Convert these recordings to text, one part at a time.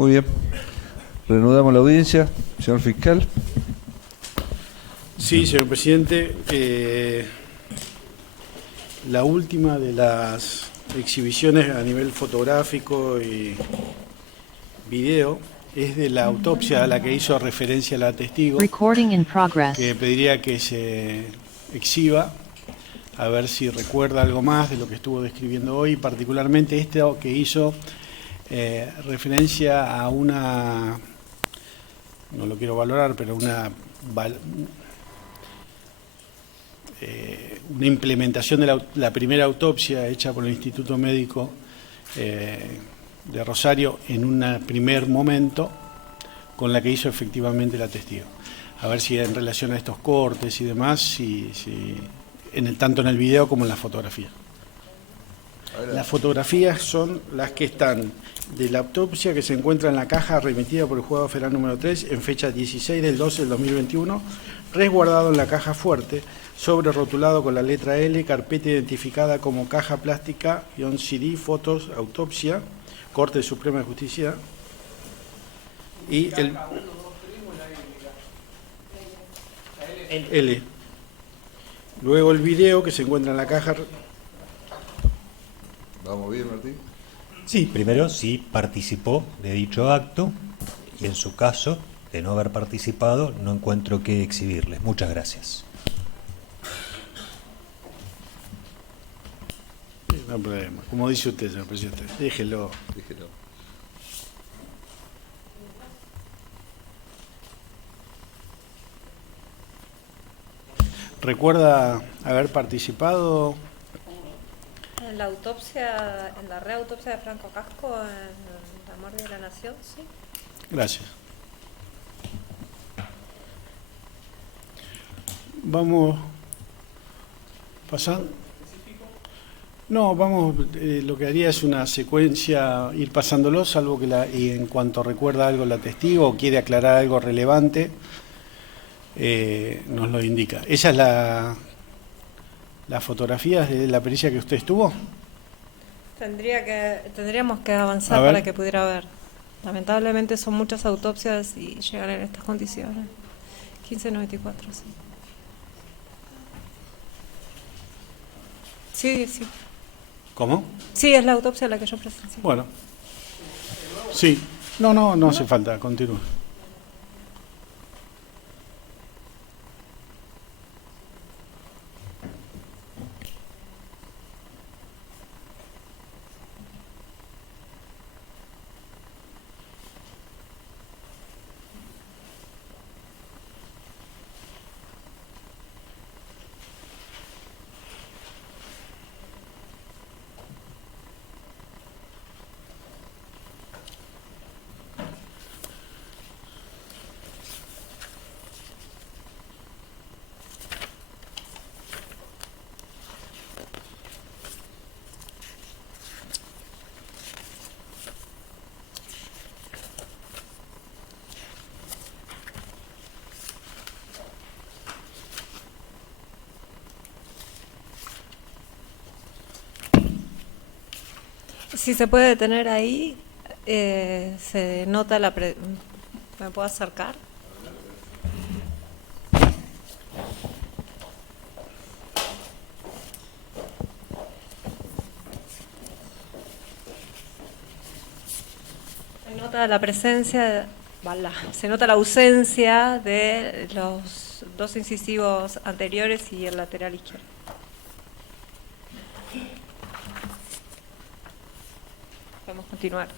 Muy bien. Reanudamos la audiencia. Señor fiscal. Sí, señor presidente. La última de las exhibiciones a nivel fotográfico y video es de la autopsia a la que hizo referencia la testigo, que pediría que se exhiba, a ver si recuerda algo más de lo que estuvo describiendo hoy, particularmente este que hizo referencia a una, no lo quiero valorar, pero una implementación de la primera autopsia hecha por el Instituto Médico de Rosario en un primer momento con la que hizo efectivamente la testigo. A ver si en relación a estos cortes y demás, si tanto en el video como en la fotografía. Las fotografías son las que están de la autopsia que se encuentra en la caja remitida por el juzgado federal número 3 en fecha 16 del 12 del 2021, resguardado en la caja fuerte, sobre rotulado con la letra L, carpeta identificada como caja plástica, CD, fotos, autopsia, Corte Suprema de Justicia, y el L. Luego el video que se encuentra en la caja. ¿Vamos bien, Martín? Sí, primero sí participó de dicho acto y en su caso de no haber participado no encuentro qué exhibirles. Muchas gracias. No hay problema. Como dice usted, señor presidente, déjelo. ¿Recuerda haber participado? En la autopsia, en la reautopsia de Franco Casco, en la muerte de la Nación, sí. Gracias. Vamos pasando. No, vamos, lo que haría es una secuencia, ir pasándolo, salvo que y en cuanto recuerda algo la testigo o quiere aclarar algo relevante, nos lo indica. ¿Esa es la fotografía de la pericia que usted estuvo? Tendríamos que avanzar para que pudiera ver. Lamentablemente son muchas autopsias y llegan en estas condiciones. 1594, sí. Sí. ¿Cómo? Sí, es la autopsia la que yo presencié. Bueno. Sí. No hace falta, continúa. Si se puede detener ahí, se nota ¿Me puedo acercar? Se nota la presencia, se nota la ausencia de los dos incisivos anteriores y el lateral izquierdo. Podemos continuar.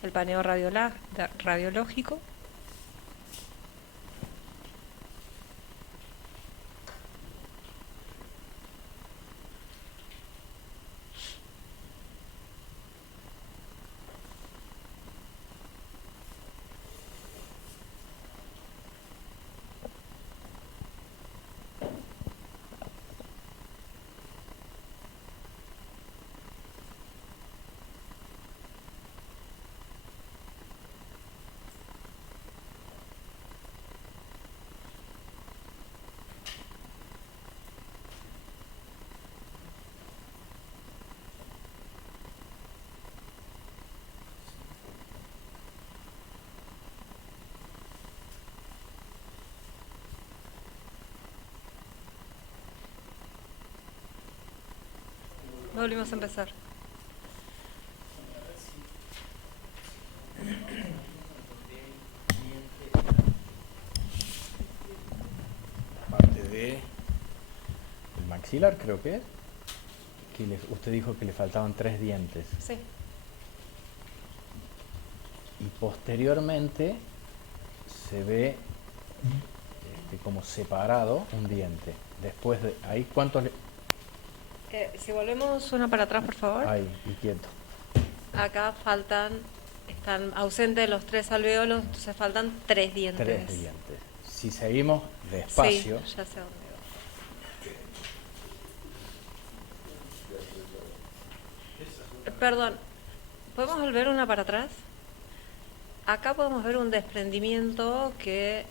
El paneo radiológico. Volvimos a empezar. Parte de el maxilar, creo que usted dijo que le faltaban 3 dientes. Sí. Y posteriormente se ve como separado un diente. Después de ahí, ¿cuántos le...? Si volvemos una para atrás, por favor. Ahí, y quieto. Acá están ausentes los 3 alvéolos, entonces faltan 3 dientes. 3 dientes. Si seguimos despacio... Sí, ya sé dónde va. Perdón, ¿podemos volver una para atrás? Acá podemos ver un desprendimiento que,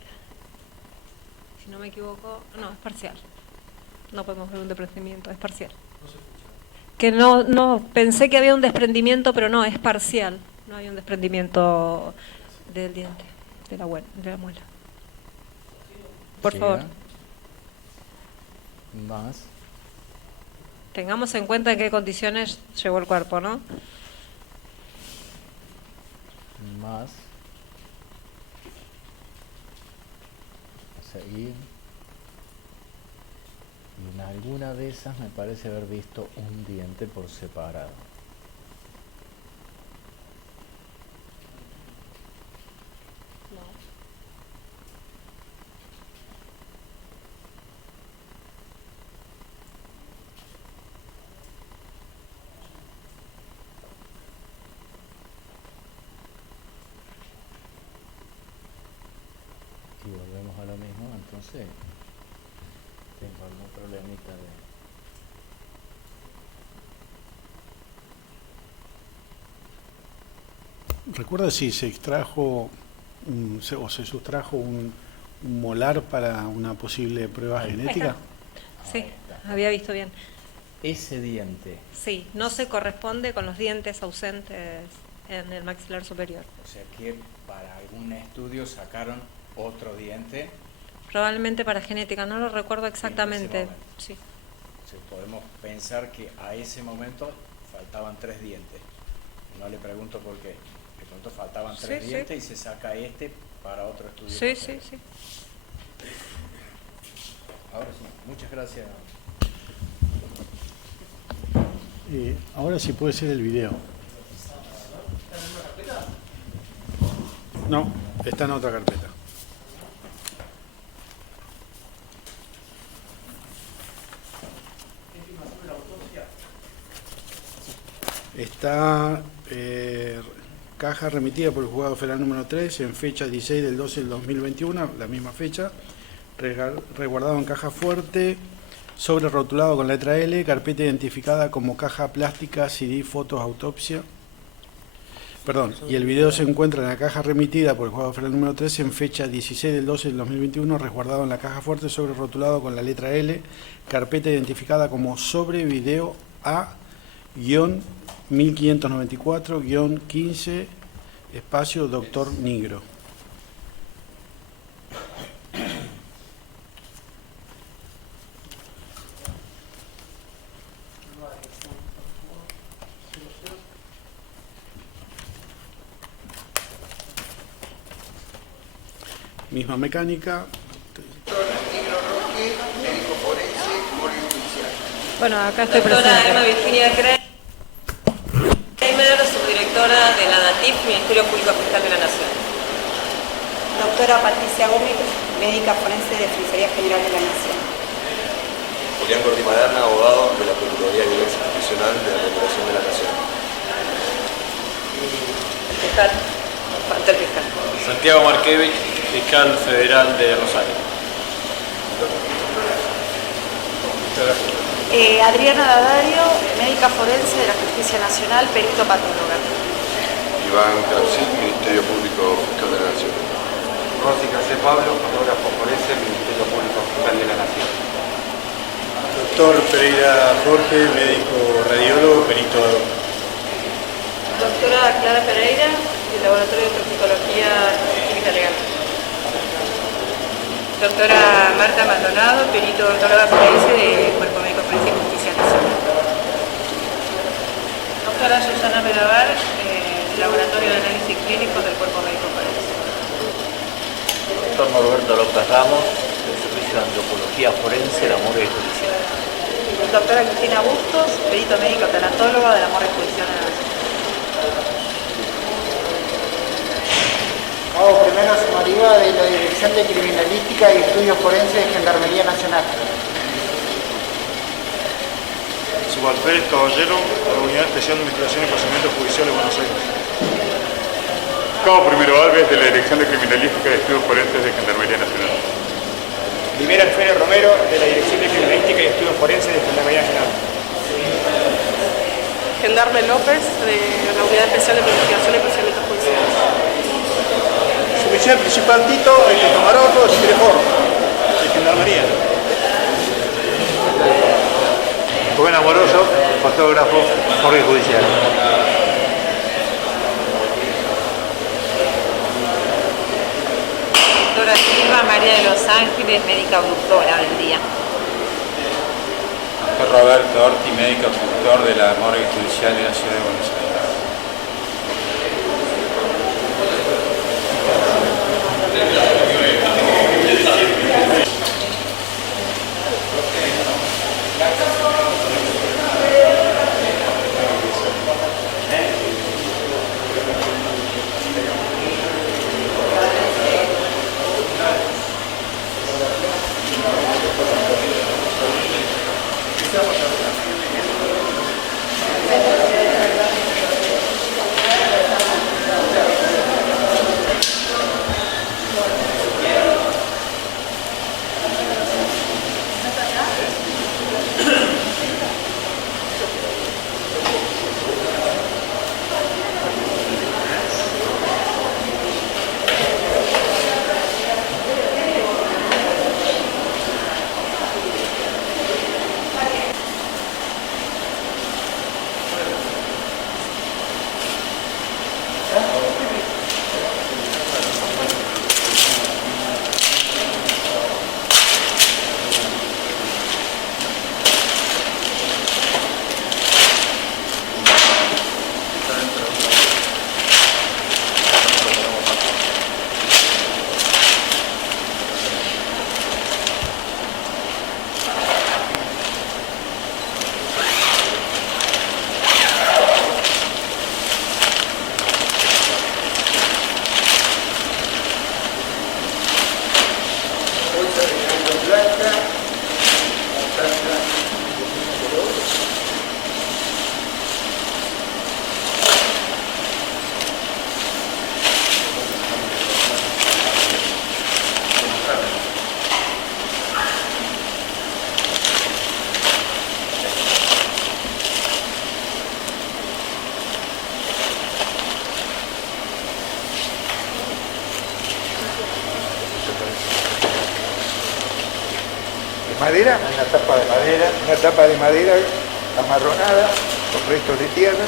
si no me equivoco, no, es parcial. No podemos ver un desprendimiento, es parcial. Que no, pensé que había un desprendimiento, pero no, es parcial. No hay un desprendimiento del diente, de la muela. Por Siga. favor. Más. Tengamos en cuenta en qué condiciones llegó el cuerpo, ¿no? Más. A seguir. Y en alguna de esas me parece haber visto un diente por separado. Y volvemos a lo mismo, entonces tengo algún problemita de... ¿Recuerda si se extrajo o se sustrajo un molar para una posible prueba genética? Sí, había visto bien. Ese diente, Sí, no se corresponde con los dientes ausentes en el maxilar superior. o sea que para algún estudio sacaron otro diente, Probablemente para genética, no lo recuerdo exactamente. momento. Sí. o sea, podemos pensar que a ese momento faltaban 3 dientes. No le pregunto por qué. De pronto faltaban 3 Sí, dientes y se saca este para otro estudio. Sí, posterior. sí, sí. Ahora sí, muchas gracias. Ahora sí puede ser el video. No, está en otra carpeta. Está caja remitida por el juzgado federal número 3 en fecha 16 del 12 del 2021, la misma fecha, resguardado en caja fuerte, sobre rotulado con letra L, carpeta identificada como caja plástica CD fotos autopsia. Perdón, y el video se encuentra en la caja remitida por el juzgado federal número 3 en fecha 16 del 12 del 2021, resguardado en la caja fuerte, sobre rotulado con la letra L, carpeta identificada como sobre video A-1594-15 espacio Doctor Nigro. Misma mecánica. Bueno, acá estoy Doctora Emma presente. Virginia Kramer, subdirectora de la DATIF, Ministerio Público Fiscal de la Nación. Doctora Patricia Gómez, médica forense de Defensoría General de la Nación. Julián Cortimaderna, abogado de la Procuraduría de Violencia Institucional de la Procuración de la Nación. Fiscal, falta el fiscal. Santiago Markevich, fiscal federal de Rosario. Adriana Dadario, médica forense de la Justicia Nacional, perito patóloga. Iván Krausit, Ministerio Público Fiscal de la Nación. Rosy C. Pablo, fotógrafo forense, Ministerio Público Fiscal de la Nación. Doctor Pereira Jorge, médico radiólogo, perito. Doctora Clara Pereira, del Laboratorio de Toxicología Química Legal. Doctora Marta Maldonado, perito odontóloga forense de Cuerpo Médico Forense y Justicia Nacional. médicos del Cuerpo Médico Forense. Doctor Norberto López Ramos, del Servicio de Antropología Forense de la Morgue Judicial. Doctora Cristina Bustos, perito médico tanatóloga de la Morgue Judicial de la Nación. Cabo primero sumativa de la Dirección de Criminalística y Estudios Forenses de Gendarmería Nacional. Subalférez Caballero, de la Unidad Especial de Investigación y Procedimientos Judiciales de Buenos Aires. Cabo primero Alves, de la Dirección de Criminalística y Estudios Forenses de Gendarmería Nacional. Primera Alfredo Romero, de la Dirección de Criminalística y Estudios Forenses de Gendarmería Nacional. Gendarme López, de la Unidad Especial de Investigación y Procedimientos Judiciales. Suboficial principal Tito, el camaroto, de Citreforo, de Gendarmería. Rubén Amoroso, fotógrafo, Morgue Judicial. Doctora Silva María de Los Ángeles, médica abductora del día. Doctor Roberto Orti, médico abductor de la Morgue Judicial de la Ciudad de Buenos Aires. Madera, una tapa de madera amarronada con restos de tierra.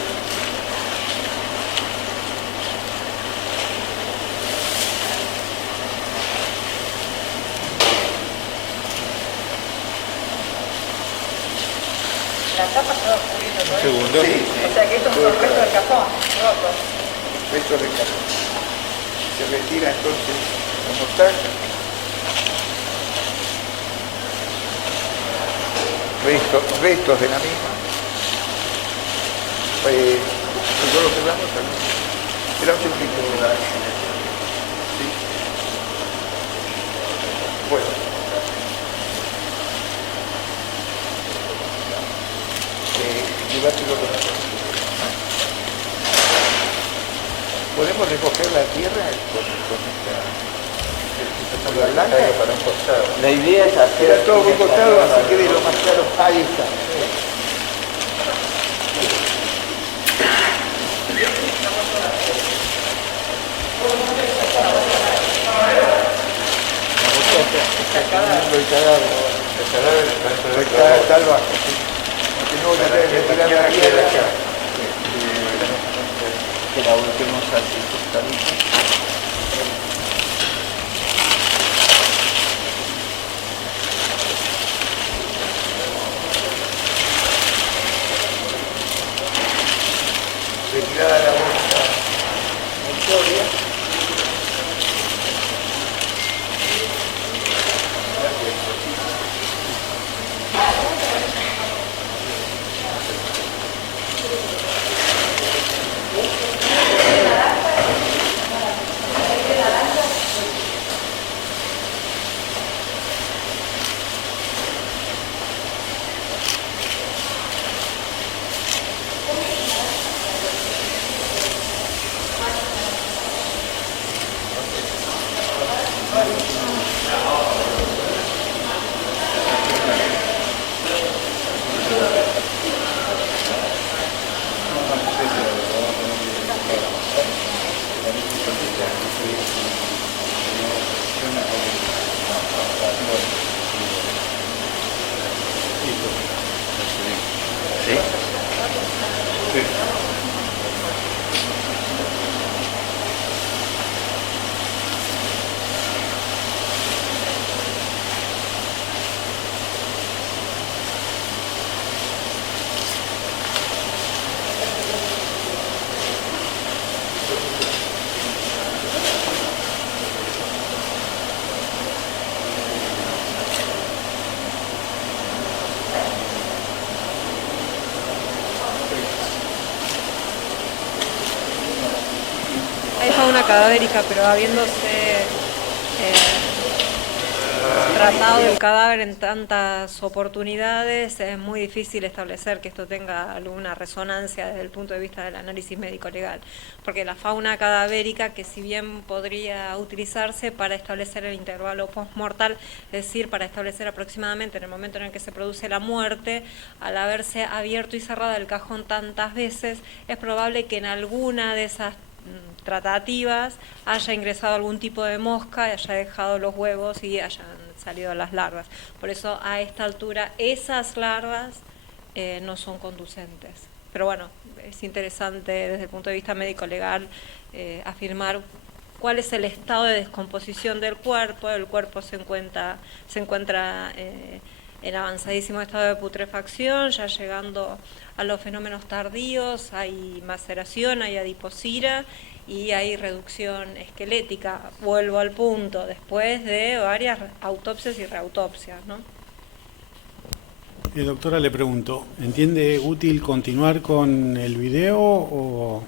La tapa estaba cubriendo todo. Un segundo. Sí. O sea que estos son restos del cajón, rotos. Restos del cajón. Se retira entonces la mortaja. Restos de la misma. Yo lo pegamos también. Era un segundito. Sí. Bueno. Llevártelo con nosotros. ¿Podemos recoger la tierra con esta blanca? Para un costado. La idea es hacer... Era todo un costado, así que de lo más claro. Ahí está. Está al bajo. No, retirar la tierra acá. Que la volquemos así, costadito. Retirada la bolsa mortuoria. fauna cadavérica, pero habiéndose tratado el cadáver en tantas oportunidades, es muy difícil establecer que esto tenga alguna resonancia desde el punto de vista del análisis médico-legal, porque la fauna cadavérica, que si bien podría utilizarse para establecer el intervalo postmortal, es decir, para establecer aproximadamente en el momento en el que se produce la muerte, al haberse abierto y cerrado el cajón tantas veces, es probable que en alguna de esas tratativas haya ingresado algún tipo de mosca, haya dejado los huevos y hayan salido las larvas. Por eso a esta altura esas larvas no son conducentes. Pero bueno, es interesante desde el punto de vista médico-legal afirmar cuál es el estado de descomposición del cuerpo. El cuerpo se encuentra en avanzadísimo estado de putrefacción, ya llegando a los fenómenos tardíos, hay maceración, hay adiposira y hay reducción esquelética. Vuelvo al punto, después de varias autopsias y reautopsias, ¿no? Doctora, le pregunto, ¿entiende útil continuar con el video o...?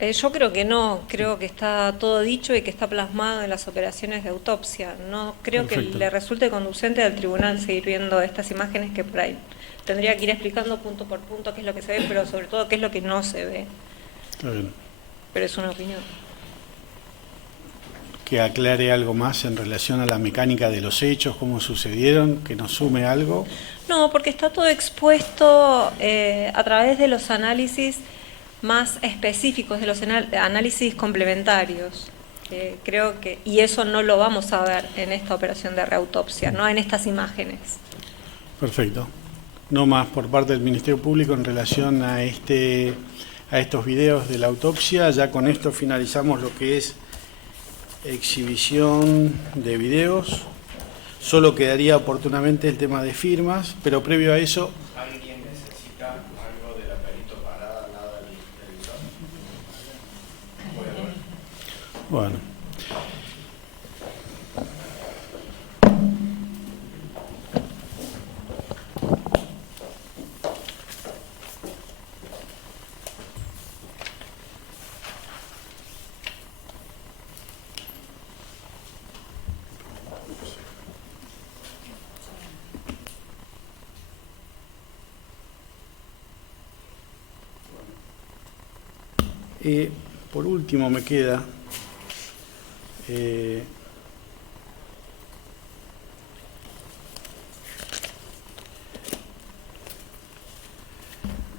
Yo creo que no, creo que está todo dicho y que está plasmado en las operaciones de autopsia. No creo Perfecto. que le resulte conducente al tribunal seguir viendo estas imágenes, que por ahí tendría que ir explicando punto por punto qué es lo que se ve, pero sobre todo qué es lo que no se ve. Está bien. Pero es una opinión. Que aclare algo más en relación a la mecánica de los hechos, cómo sucedieron, que nos sume algo. No, porque está todo expuesto a través de los análisis más específicos, de los análisis complementarios. Creo que, y eso no lo vamos a ver en esta operación de reautopsia, no en estas imágenes. Perfecto. No más por parte del Ministerio Público en relación a estos videos de la autopsia. Ya con esto finalizamos lo que es exhibición de videos. Solo quedaría oportunamente el tema de firmas, pero previo a eso... ¿Alguien necesita algo de la perito parada al lado del televisor? Bueno. Por último me queda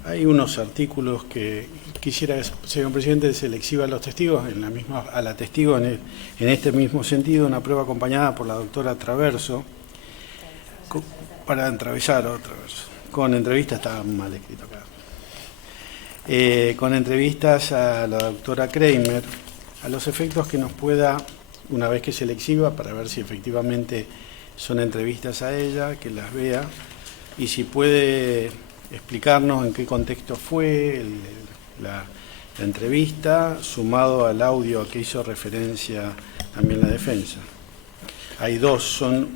hay unos artículos que quisiera, señor presidente, se le exhiba a los testigos, a la testigo en este mismo sentido, una prueba acompañada por la doctora Traverso, para atravesar otra vez, con entrevistas, está mal escrito acá. Con entrevistas a la doctora Kramer, a los efectos que nos pueda, una vez que se le exhiba, para ver si efectivamente son entrevistas a ella, que las vea, y si puede explicarnos en qué contexto fue la entrevista, sumado al audio a que hizo referencia también la defensa. Hay dos, son...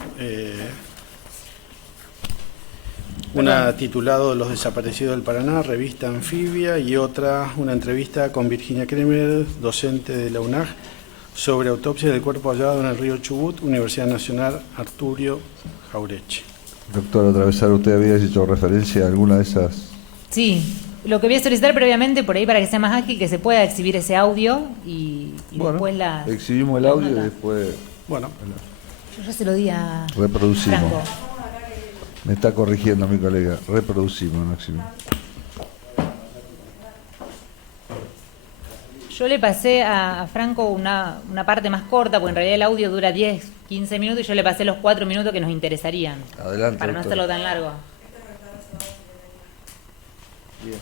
una titulado Los desaparecidos del Paraná, revista Anfibia, y otra, una entrevista con Virginia Kramer, docente de la UNAG, sobre autopsia del cuerpo hallado en el río Chubut, Universidad Nacional Arturo Jauretche. Doctor Atravesar, ¿usted había hecho referencia a alguna de esas? Sí, lo que voy a solicitar previamente, por ahí para que sea más ágil, que se pueda exhibir ese audio y bueno, después la... exhibimos el audio y después... Bueno. Yo ya se lo di a reproducimos. Franco. Me está corrigiendo mi colega. Reproducimos, Máximo. Yo le pasé a Franco una parte más corta, porque en realidad el audio dura 10, 15 minutos, y yo le pasé los 4 minutos que nos interesarían. Adelante, para no doctor. hacerlo tan largo. Bien.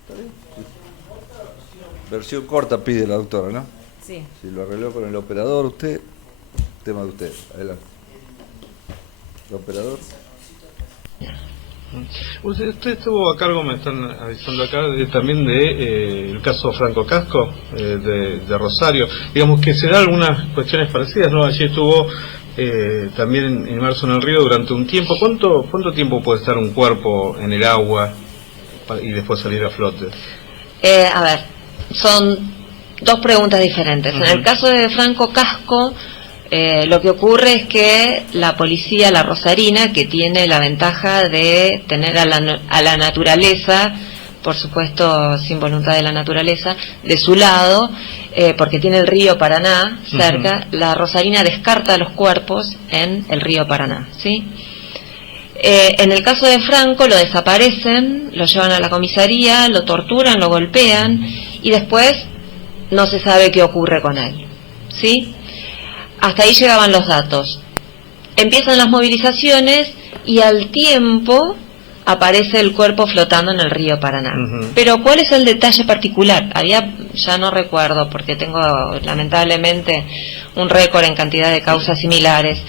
¿Está bien? Sí. Versión corta pide la doctora, ¿no? Sí. Si lo arregló con el operador, usted, tema de usted. Adelante. ¿El operador? Usted estuvo a cargo, me están avisando acá, también de el caso Franco Casco, de Rosario. Digamos que se da algunas cuestiones parecidas, ¿no? Allí estuvo también inmerso en el río durante un tiempo. ¿Cuánto tiempo puede estar un cuerpo en el agua y después salir a flote? A ver, son dos preguntas diferentes. En el caso de Franco Casco, lo que ocurre es que la policía, la rosarina, que tiene la ventaja de tener a la naturaleza, por supuesto sin voluntad de la naturaleza, de su lado, porque tiene el río Paraná cerca, la rosarina descarta los cuerpos en el río Paraná, ¿sí? En el caso de Franco lo desaparecen, lo llevan a la comisaría, lo torturan, lo golpean y después no se sabe qué ocurre con él, ¿sí? Hasta ahí llegaban los datos. Empiezan las movilizaciones y al tiempo aparece el cuerpo flotando en el río Paraná. Pero ¿cuál es el detalle particular? Ya no recuerdo porque tengo lamentablemente un récord en cantidad de causas similares.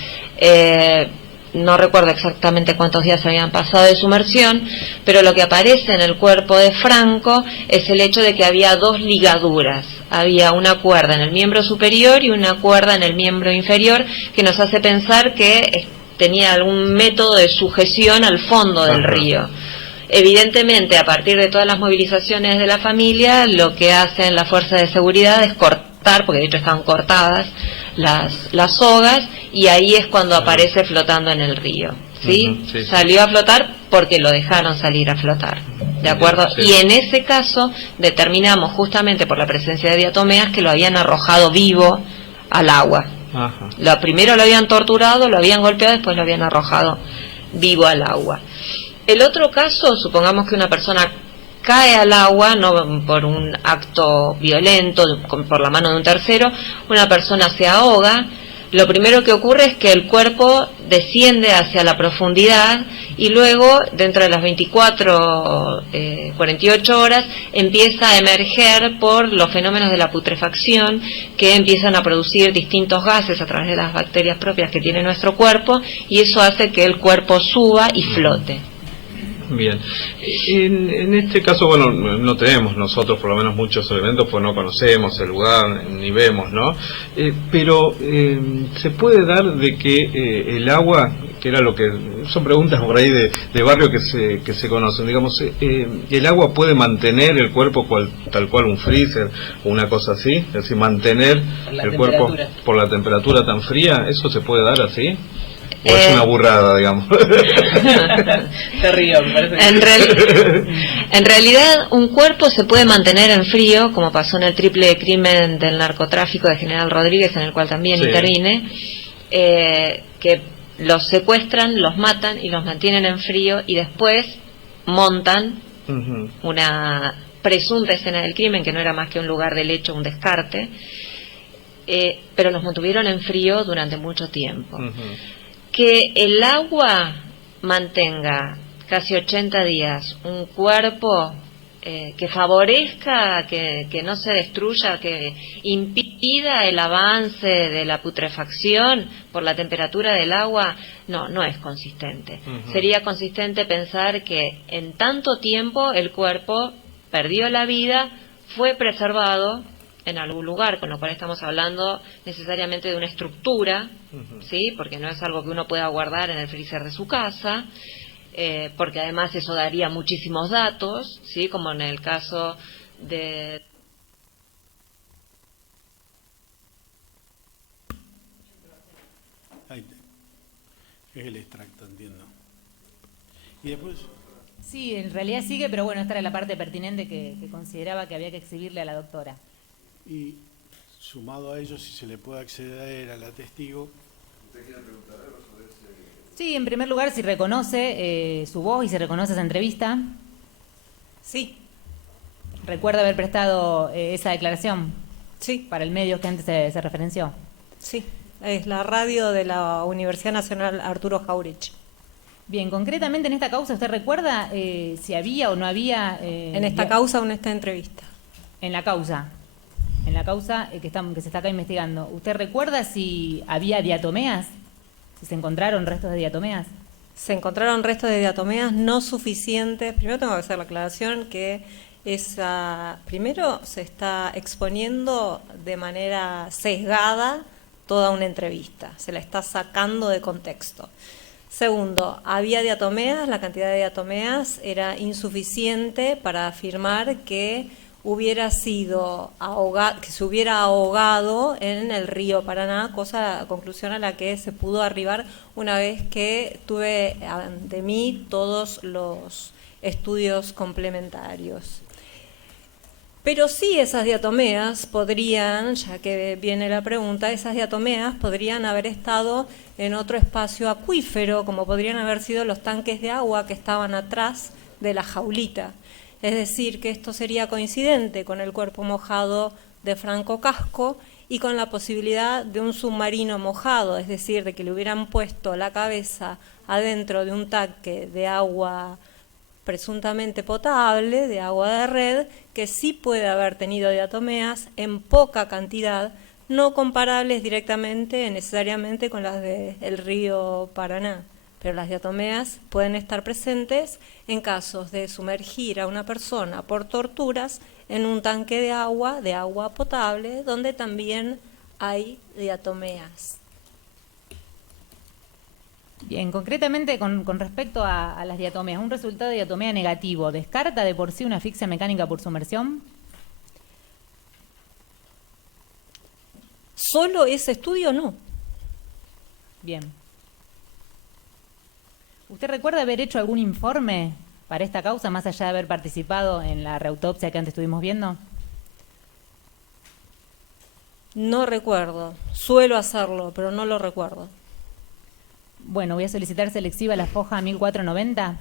No recuerdo exactamente cuántos días habían pasado de sumersión, pero lo que aparece en el cuerpo de Franco es el hecho de que había dos ligaduras. Había una cuerda en el miembro superior y una cuerda en el miembro inferior, que nos hace pensar que tenía algún método de sujeción al fondo del río. Evidentemente, a partir de todas las movilizaciones de la familia, lo que hacen las fuerzas de seguridad es cortar, porque de hecho están cortadas las sogas, y ahí es cuando aparece flotando en el río, ¿sí? Salió a flotar porque lo dejaron salir a flotar, ¿de acuerdo? Y en ese caso determinamos, justamente por la presencia de diatomeas, que lo habían arrojado vivo al agua. Primero lo habían torturado, lo habían golpeado, después lo habían arrojado vivo al agua. El otro caso, supongamos que una persona cae al agua, no por un acto violento, por la mano de un tercero, una persona se ahoga. Lo primero que ocurre es que el cuerpo desciende hacia la profundidad y luego, dentro de las 48 horas, empieza a emerger por los fenómenos de la putrefacción, que empiezan a producir distintos gases a través de las bacterias propias que tiene nuestro cuerpo, y eso hace que el cuerpo suba y flote. Bien, en este caso, bueno, no tenemos nosotros por lo menos muchos elementos, pues no conocemos el lugar, ni vemos, ¿no? Pero se puede dar de que el agua, que era lo que, son preguntas por ahí de barrio que se conocen, digamos, el agua puede mantener el cuerpo tal cual un freezer o una cosa así, es decir, mantener el cuerpo por la temperatura tan fría, ¿eso se puede dar así? ¿O es una burrada, digamos? Te río, me parece en realidad, un cuerpo se puede mantener en frío, como pasó en el triple crimen del narcotráfico de General Rodríguez, en el cual también intervine, que los secuestran, los matan y los mantienen en frío, y después montan una presunta escena del crimen, que no era más que un lugar del hecho, un descarte, pero los mantuvieron en frío durante mucho tiempo. Que el agua mantenga casi 80 días un cuerpo que favorezca, que no se destruya, que impida el avance de la putrefacción por la temperatura del agua, no es consistente. Sería consistente pensar que en tanto tiempo el cuerpo perdió la vida, fue preservado en algún lugar, con lo cual estamos hablando necesariamente de una estructura, ¿sí? Porque no es algo que uno pueda guardar en el freezer de su casa, porque además eso daría muchísimos datos, ¿sí? Como en el caso de... Es el extracto, entiendo. ¿Y después? Sí, en realidad sigue, pero bueno, esta era la parte pertinente que consideraba que había que exhibirle a la doctora. Y sumado a ello, si se le puede acceder a la testigo. ¿Usted quiere preguntar algo sobre ese? Sí, en primer lugar, si reconoce su voz y se reconoce esa entrevista. Sí. ¿Recuerda haber prestado esa declaración? Sí. Para el medio que antes se referenció. Sí, es la radio de la Universidad Nacional Arturo Jauregui. Bien, concretamente en esta causa, ¿usted recuerda si había o no había... en esta causa o en esta entrevista? En la causa que se está acá investigando. ¿Usted recuerda si había diatomeas? ¿Si se encontraron restos de diatomeas? Se encontraron restos de diatomeas no suficientes. Primero tengo que hacer la aclaración que primero se está exponiendo de manera sesgada toda una entrevista. Se la está sacando de contexto. Segundo, había diatomeas, la cantidad de diatomeas era insuficiente para afirmar que hubiera sido ahogado, que se hubiera ahogado en el río Paraná, conclusión a la que se pudo arribar una vez que tuve ante mí todos los estudios complementarios. Pero sí, esas diatomeas podrían, ya que viene la pregunta, esas diatomeas podrían haber estado en otro espacio acuífero, como podrían haber sido los tanques de agua que estaban atrás de la jaulita. Es decir, que esto sería coincidente con el cuerpo mojado de Franco Casco y con la posibilidad de un submarino mojado, es decir, de que le hubieran puesto la cabeza adentro de un tanque de agua presuntamente potable, de agua de red, que sí puede haber tenido diatomeas en poca cantidad, no comparables directamente, necesariamente con las del río Paraná. Pero las diatomeas pueden estar presentes en casos de sumergir a una persona por torturas en un tanque de agua potable, donde también hay diatomeas. Bien, concretamente con respecto a las diatomeas, un resultado de diatomea negativo, ¿descarta de por sí una asfixia mecánica por sumersión? Solo ese estudio no. Bien. ¿Usted recuerda haber hecho algún informe para esta causa, más allá de haber participado en la reautopsia que antes estuvimos viendo? No recuerdo. Suelo hacerlo, pero no lo recuerdo. Bueno, voy a solicitar selectiva la foja 1490.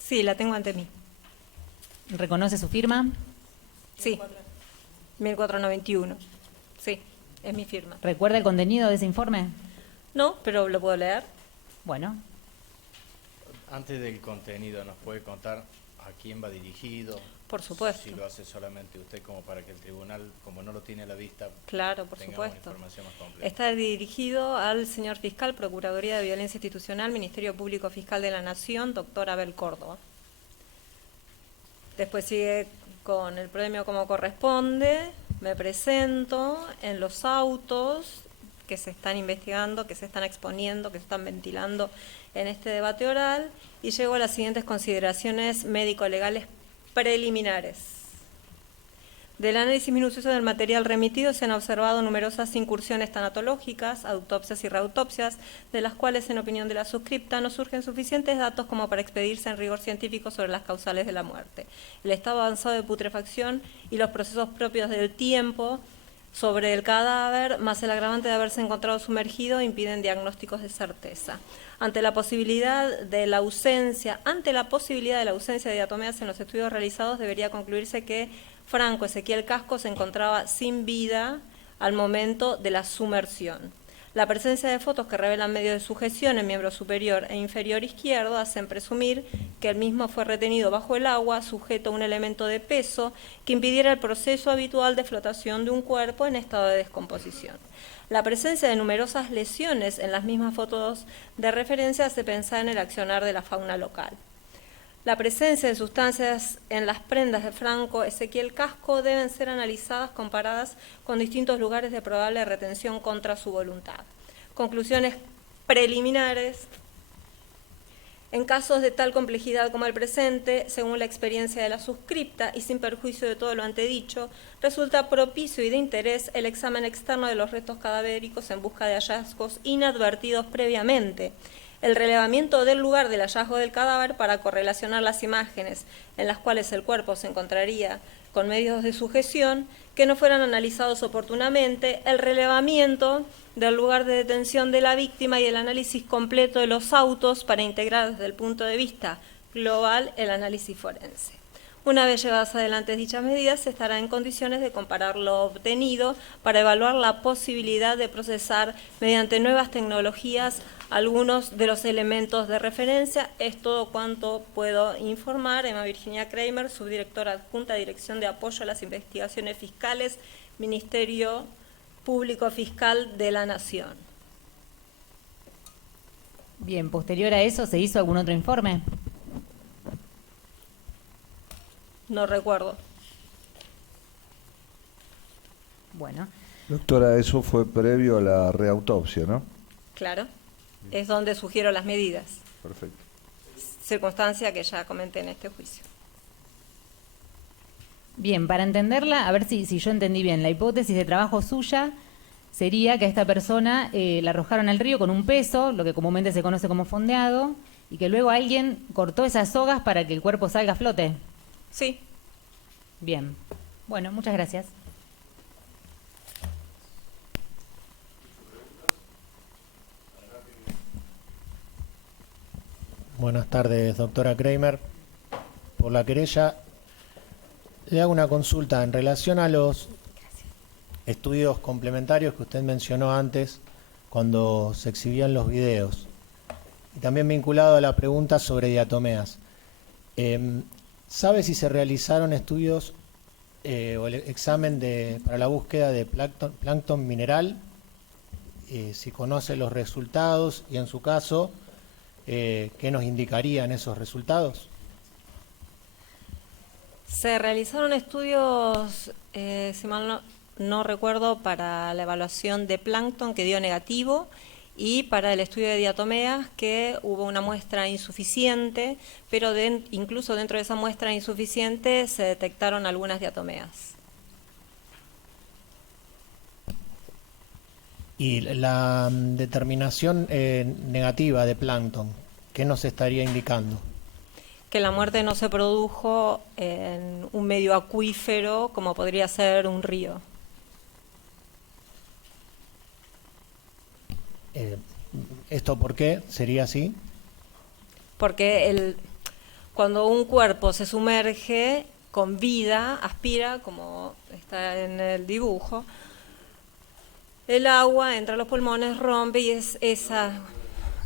Sí, la tengo ante mí. ¿Reconoce su firma? Sí, 1491. Sí, es mi firma. ¿Recuerda el contenido de ese informe? No, pero lo puedo leer. Bueno. Antes del contenido, ¿nos puede contar a quién va dirigido? Por supuesto. Si lo hace solamente usted, como para que el tribunal, como no lo tiene a la vista, claro, por tengamos supuesto. Información más completa. Está dirigido al señor fiscal, Procuraduría de Violencia Institucional, Ministerio Público Fiscal de la Nación, doctor Abel Córdoba. Después sigue con el premio como corresponde. Me presento en los autos que se están investigando, que se están exponiendo, que se están ventilando en este debate oral, y llego a las siguientes consideraciones médico-legales preliminares. Del análisis minucioso del material remitido se han observado numerosas incursiones tanatológicas, autopsias y reautopsias, de las cuales, en opinión de la suscripta, no surgen suficientes datos como para expedirse en rigor científico sobre las causales de la muerte. El estado avanzado de putrefacción y los procesos propios del tiempo sobre el cadáver, más el agravante de haberse encontrado sumergido, impiden diagnósticos de certeza. Ante la posibilidad de la ausencia de diatomeas en los estudios realizados, debería concluirse que Franco Ezequiel Casco se encontraba sin vida al momento de la sumersión. La presencia de fotos que revelan medios de sujeción en miembro superior e inferior izquierdo hacen presumir que el mismo fue retenido bajo el agua, sujeto a un elemento de peso que impidiera el proceso habitual de flotación de un cuerpo en estado de descomposición. La presencia de numerosas lesiones en las mismas fotos de referencia hace pensar en el accionar de la fauna local. La presencia de sustancias en las prendas de Franco Ezequiel Casco deben ser analizadas comparadas con distintos lugares de probable retención contra su voluntad. Conclusiones preliminares. En casos de tal complejidad como el presente, según la experiencia de la suscripta y sin perjuicio de todo lo antedicho, resulta propicio y de interés el examen externo de los restos cadavéricos en busca de hallazgos inadvertidos previamente. El relevamiento del lugar del hallazgo del cadáver para correlacionar las imágenes en las cuales el cuerpo se encontraría con medios de sujeción que no fueran analizados oportunamente, el relevamiento del lugar de detención de la víctima y el análisis completo de los autos para integrar desde el punto de vista global el análisis forense. Una vez llevadas adelante dichas medidas, se estará en condiciones de comparar lo obtenido para evaluar la posibilidad de procesar mediante nuevas tecnologías algunos de los elementos de referencia. Es todo cuanto puedo informar. Emma Virginia Kramer, subdirectora adjunta, Dirección de Apoyo a las Investigaciones Fiscales, Ministerio Público Fiscal de la Nación. Bien, posterior a eso, ¿se hizo algún otro informe? No recuerdo. Bueno. Doctora, eso fue previo a la reautopsia, ¿no? Claro. Es donde sugiero las medidas. Perfecto. Circunstancia que ya comenté en este juicio. Bien, para entenderla, a ver si yo entendí bien, la hipótesis de trabajo suya sería que a esta persona la arrojaron al río con un peso, lo que comúnmente se conoce como fondeado, y que luego alguien cortó esas sogas para que el cuerpo salga a flote. Sí. Bien. Bueno, muchas gracias. Buenas tardes, doctora Kramer. Por la querella, le hago una consulta en relación a los estudios complementarios que usted mencionó antes cuando se exhibían los videos. Y también vinculado a la pregunta sobre diatomeas. ¿Sabe si se realizaron estudios o el examen para la búsqueda de plancton mineral? Si conoce los resultados y en su caso, ¿qué nos indicarían esos resultados? Se realizaron estudios, si mal no recuerdo, para la evaluación de plancton que dio negativo y para el estudio de diatomeas que hubo una muestra insuficiente, pero incluso dentro de esa muestra insuficiente se detectaron algunas diatomeas. Y la determinación negativa de plancton, ¿qué nos estaría indicando? Que la muerte no se produjo en un medio acuífero como podría ser un río. ¿Esto por qué sería así? Porque cuando un cuerpo se sumerge con vida, aspira, como está en el dibujo, el agua entra a los pulmones, rompe y es esa...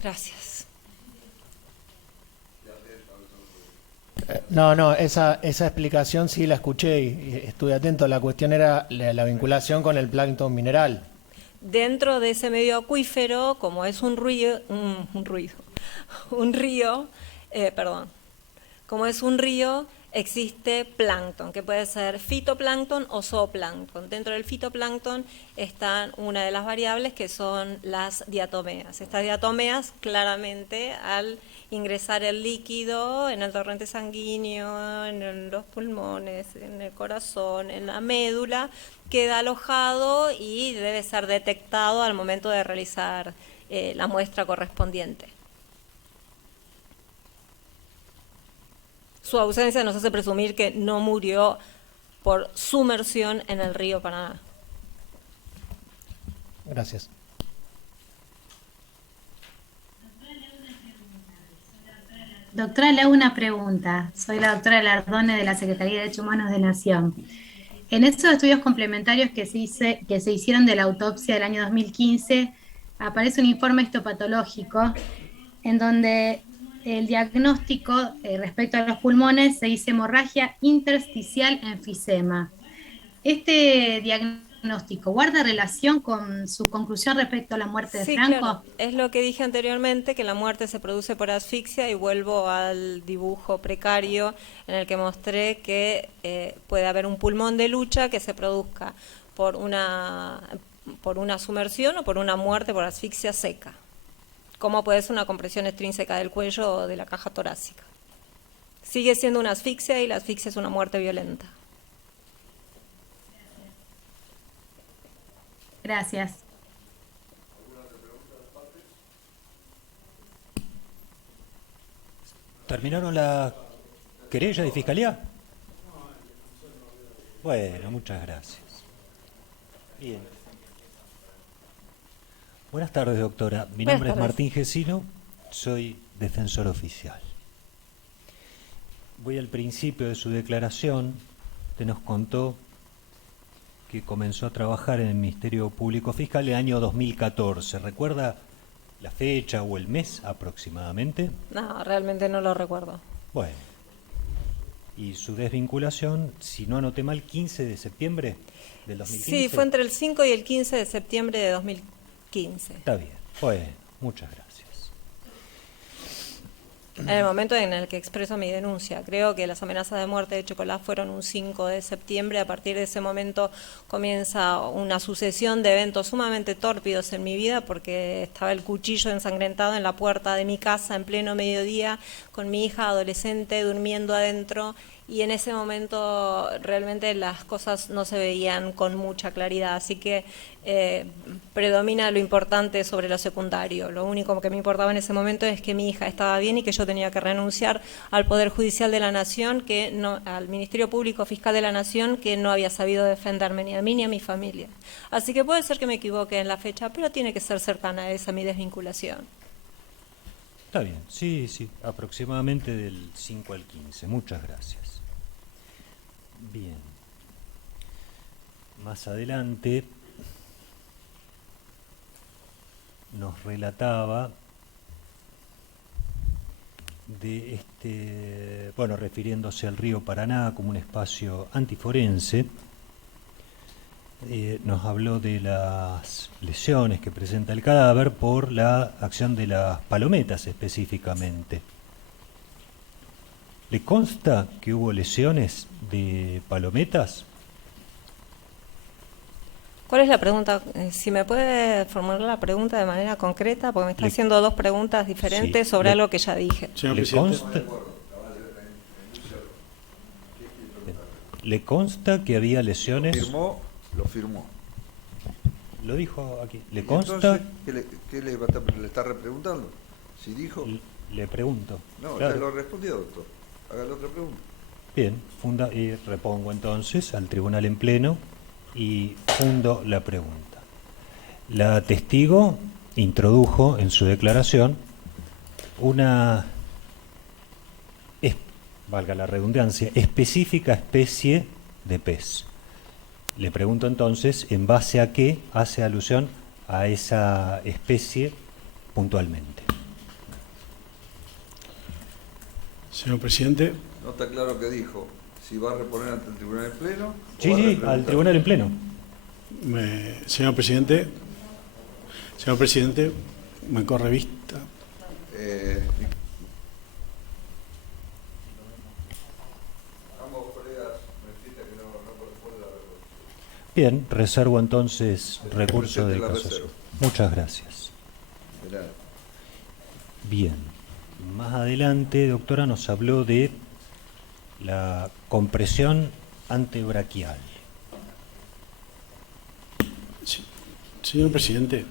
Gracias. No, esa explicación sí la escuché y estuve atento. La cuestión era la vinculación con el plancton mineral. Dentro de ese medio acuífero, como es un río, como es un río, existe plancton, que puede ser fitoplancton o zooplancton. Dentro del fitoplancton están una de las variables que son las diatomeas. Estas diatomeas, claramente, al ingresar el líquido en el torrente sanguíneo, en los pulmones, en el corazón, en la médula, queda alojado y debe ser detectado al momento de realizar la muestra correspondiente. Su ausencia nos hace presumir que no murió por sumersión en el río Paraná. Gracias. Doctora, le hago una pregunta. Soy la doctora Lardone de la Secretaría de Derechos Humanos de Nación. En estos estudios complementarios que se hicieron de la autopsia del año 2015, aparece un informe histopatológico en donde el diagnóstico respecto a los pulmones se dice hemorragia intersticial enfisema. ¿Este diagnóstico guarda relación con su conclusión respecto a la muerte de Franco? Claro. Es lo que dije anteriormente, que la muerte se produce por asfixia, y vuelvo al dibujo precario en el que mostré que puede haber un pulmón de lucha que se produzca por una sumersión o por una muerte por asfixia seca, como puede ser una compresión extrínseca del cuello o de la caja torácica. Sigue siendo una asfixia y la asfixia es una muerte violenta. Gracias. ¿Terminaron la querella de fiscalía? Bueno, muchas gracias. Bien. Buenas tardes, doctora. Mi nombre es Martín Gesino, soy defensor oficial. Voy al principio de su declaración. Usted nos contó que comenzó a trabajar en el Ministerio Público Fiscal en el año 2014. ¿Recuerda la fecha o el mes aproximadamente? No, realmente no lo recuerdo. Bueno. ¿Y su desvinculación, si no anoté mal, 15 de septiembre del 2015? Sí, fue entre el 5 y el 15 de septiembre de 2015. Está bien. Bueno, muchas gracias. En el momento en el que expreso mi denuncia, creo que las amenazas de muerte de Chocolate fueron un 5 de septiembre. A partir de ese momento comienza una sucesión de eventos sumamente tórpidos en mi vida, porque estaba el cuchillo ensangrentado en la puerta de mi casa en pleno mediodía, con mi hija adolescente durmiendo adentro, y en ese momento realmente las cosas no se veían con mucha claridad, así que predomina lo importante sobre lo secundario. Lo único que me importaba en ese momento es que mi hija estaba bien y que yo tenía que renunciar al Poder Judicial de la Nación, al Ministerio Público Fiscal de la Nación, que no había sabido defenderme ni a mí ni a mi familia. Así que puede ser que me equivoque en la fecha, pero tiene que ser cercana a esa mi desvinculación. Está bien, sí, aproximadamente del 5 al 15. Muchas gracias. Bien. Más adelante nos relataba de refiriéndose al río Paraná como un espacio antiforense, nos habló de las lesiones que presenta el cadáver por la acción de las palometas específicamente. ¿Le consta que hubo lesiones de palometas? ¿Cuál es la pregunta? Si me puede formular la pregunta de manera concreta, porque me está haciendo dos preguntas diferentes sobre algo que ya dije. ¿Le consta que había lesiones? Lo firmó. Lo dijo aquí. ¿Le consta? Entonces, ¿qué le está repreguntando? Si dijo... Le pregunto. No, claro. ya lo respondió, doctor. Haga la otra pregunta. Bien, y repongo entonces al tribunal en pleno y fundo la pregunta. La testigo introdujo en su declaración una, valga la redundancia, específica especie de pez. Le pregunto entonces, ¿en base a qué hace alusión a esa especie puntualmente? Señor presidente. No está claro qué dijo. Si va a reponer ante el tribunal en pleno. Sí, al tribunal en pleno. Señor presidente, me corre vista. Bien, reservo entonces recurso del caso. Muchas gracias. Bien, más adelante, doctora, nos habló de la compresión antebraquial. Sí. Señor presidente,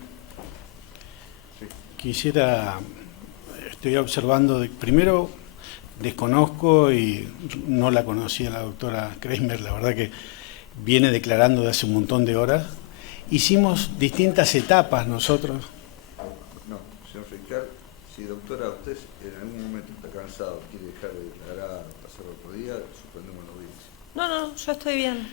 estoy observando, primero desconozco y no la conocía la doctora Kramer, la verdad que viene declarando de hace un montón de horas. Hicimos distintas etapas nosotros. No, señor fiscal, si doctora usted en algún momento está cansado, quiere dejar de declarar, pasar otro día, suspendemos la audiencia. No, yo estoy bien.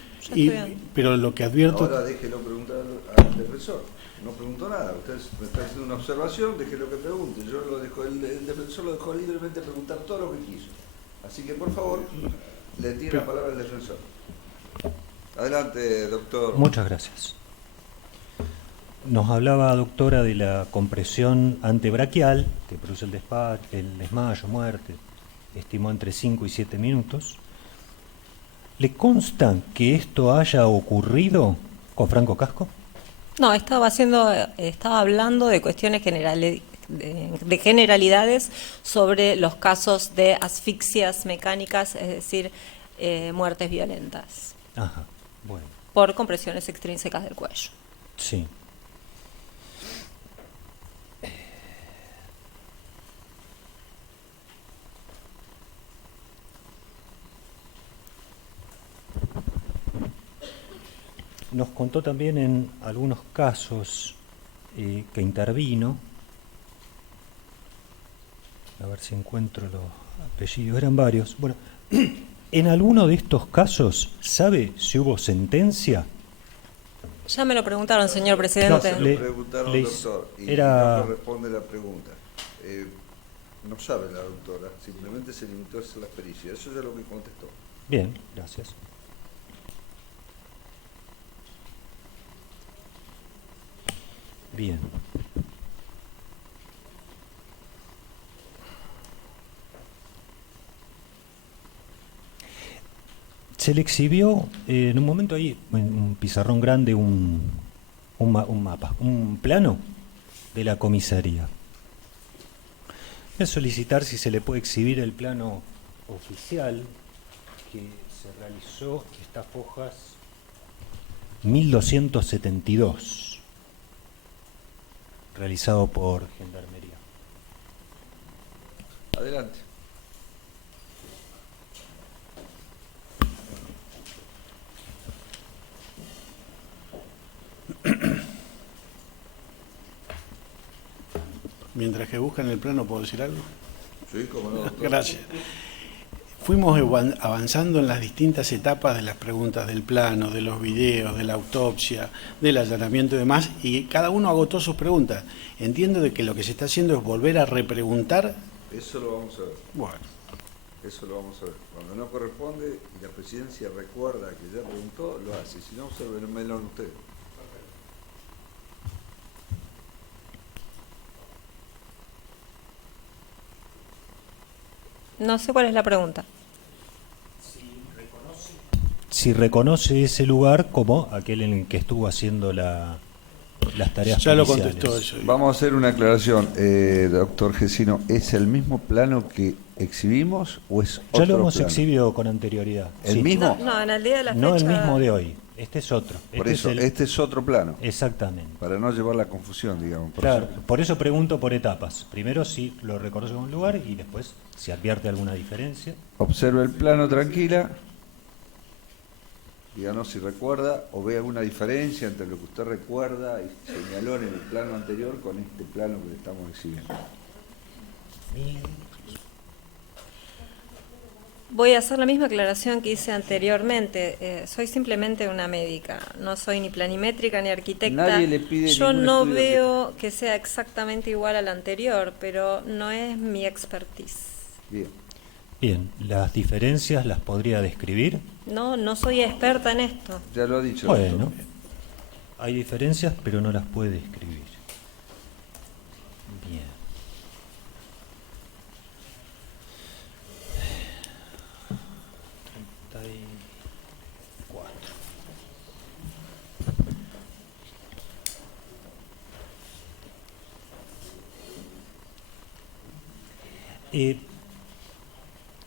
Pero lo que advierto... Ahora déjelo preguntar al defensor. No preguntó nada. Usted me está haciendo una observación, déjelo que pregunte. Yo lo dejo, el defensor lo dejó libremente preguntar todo lo que quiso. Así que, por favor, le tiene la palabra al defensor. Adelante, doctor. Muchas gracias. Nos hablaba, doctora, de la compresión antebraquial, que produce el desmayo, muerte, estimó entre 5 y 7 minutos. ¿Le consta que esto haya ocurrido con Franco Casco? No, estaba hablando de cuestiones generales, de generalidades sobre los casos de asfixias mecánicas, es decir, muertes violentas. Ajá, bueno. Por compresiones extrínsecas del cuello. Sí. Nos contó también en algunos casos que intervino, a ver si encuentro los apellidos, eran varios. Bueno, en alguno de estos casos, ¿sabe si hubo sentencia Ya me lo preguntaron, señor presidente. Se lo preguntaron, doctor, y no corresponde la pregunta. No sabe la doctora, simplemente se limitó a hacer la pericia. Eso es lo que contestó. Bien, gracias. Bien. Se le exhibió en un momento ahí, en un pizarrón grande, un mapa, un plano de la comisaría. Voy a solicitar si se le puede exhibir el plano oficial que se realizó, estas hojas 1272, realizado por Gendarmería. Adelante. Mientras que buscan el plano, ¿puedo decir algo? Sí, cómo no, doctor. Gracias. Fuimos avanzando en las distintas etapas de las preguntas del plano, de los videos, de la autopsia, del allanamiento y demás, y cada uno agotó sus preguntas. Entiendo de que lo que se está haciendo es volver a repreguntar. Eso lo vamos a ver. Bueno. Eso lo vamos a ver. Cuando no corresponde y la presidencia recuerda que ya preguntó, lo hace. Si no, observenmelo ustedes. No sé cuál es la pregunta. Si reconoce ese lugar como aquel en el que estuvo haciendo las tareas ya policiales. lo contestó eso. Vamos a hacer una aclaración, doctor Gesino. ¿Es el mismo plano que exhibimos o es otro Ya lo hemos plano? exhibido con anterioridad. ¿El Sí. mismo? No, en el día de la fecha. No el mismo de hoy. Este es otro. Por eso, este es otro plano. Exactamente. Para no llevar la confusión, digamos. Claro, por eso pregunto por etapas. Primero si lo reconoce como un lugar y después si advierte alguna diferencia. Observe el plano tranquila. Díganos si recuerda o ve alguna diferencia entre lo que usted recuerda y señaló en el plano anterior con este plano que le estamos exhibiendo. Voy a hacer la misma aclaración que hice anteriormente. Soy simplemente una médica, no soy ni planimétrica ni arquitecta. Nadie le pide Yo ningún no estudio veo que sea exactamente igual al anterior, pero no es mi expertise. Bien. Bien, ¿las diferencias las podría describir? No soy experta en esto. Ya lo ha dicho. Bueno, doctor. hay diferencias pero no las puede describir. Bien.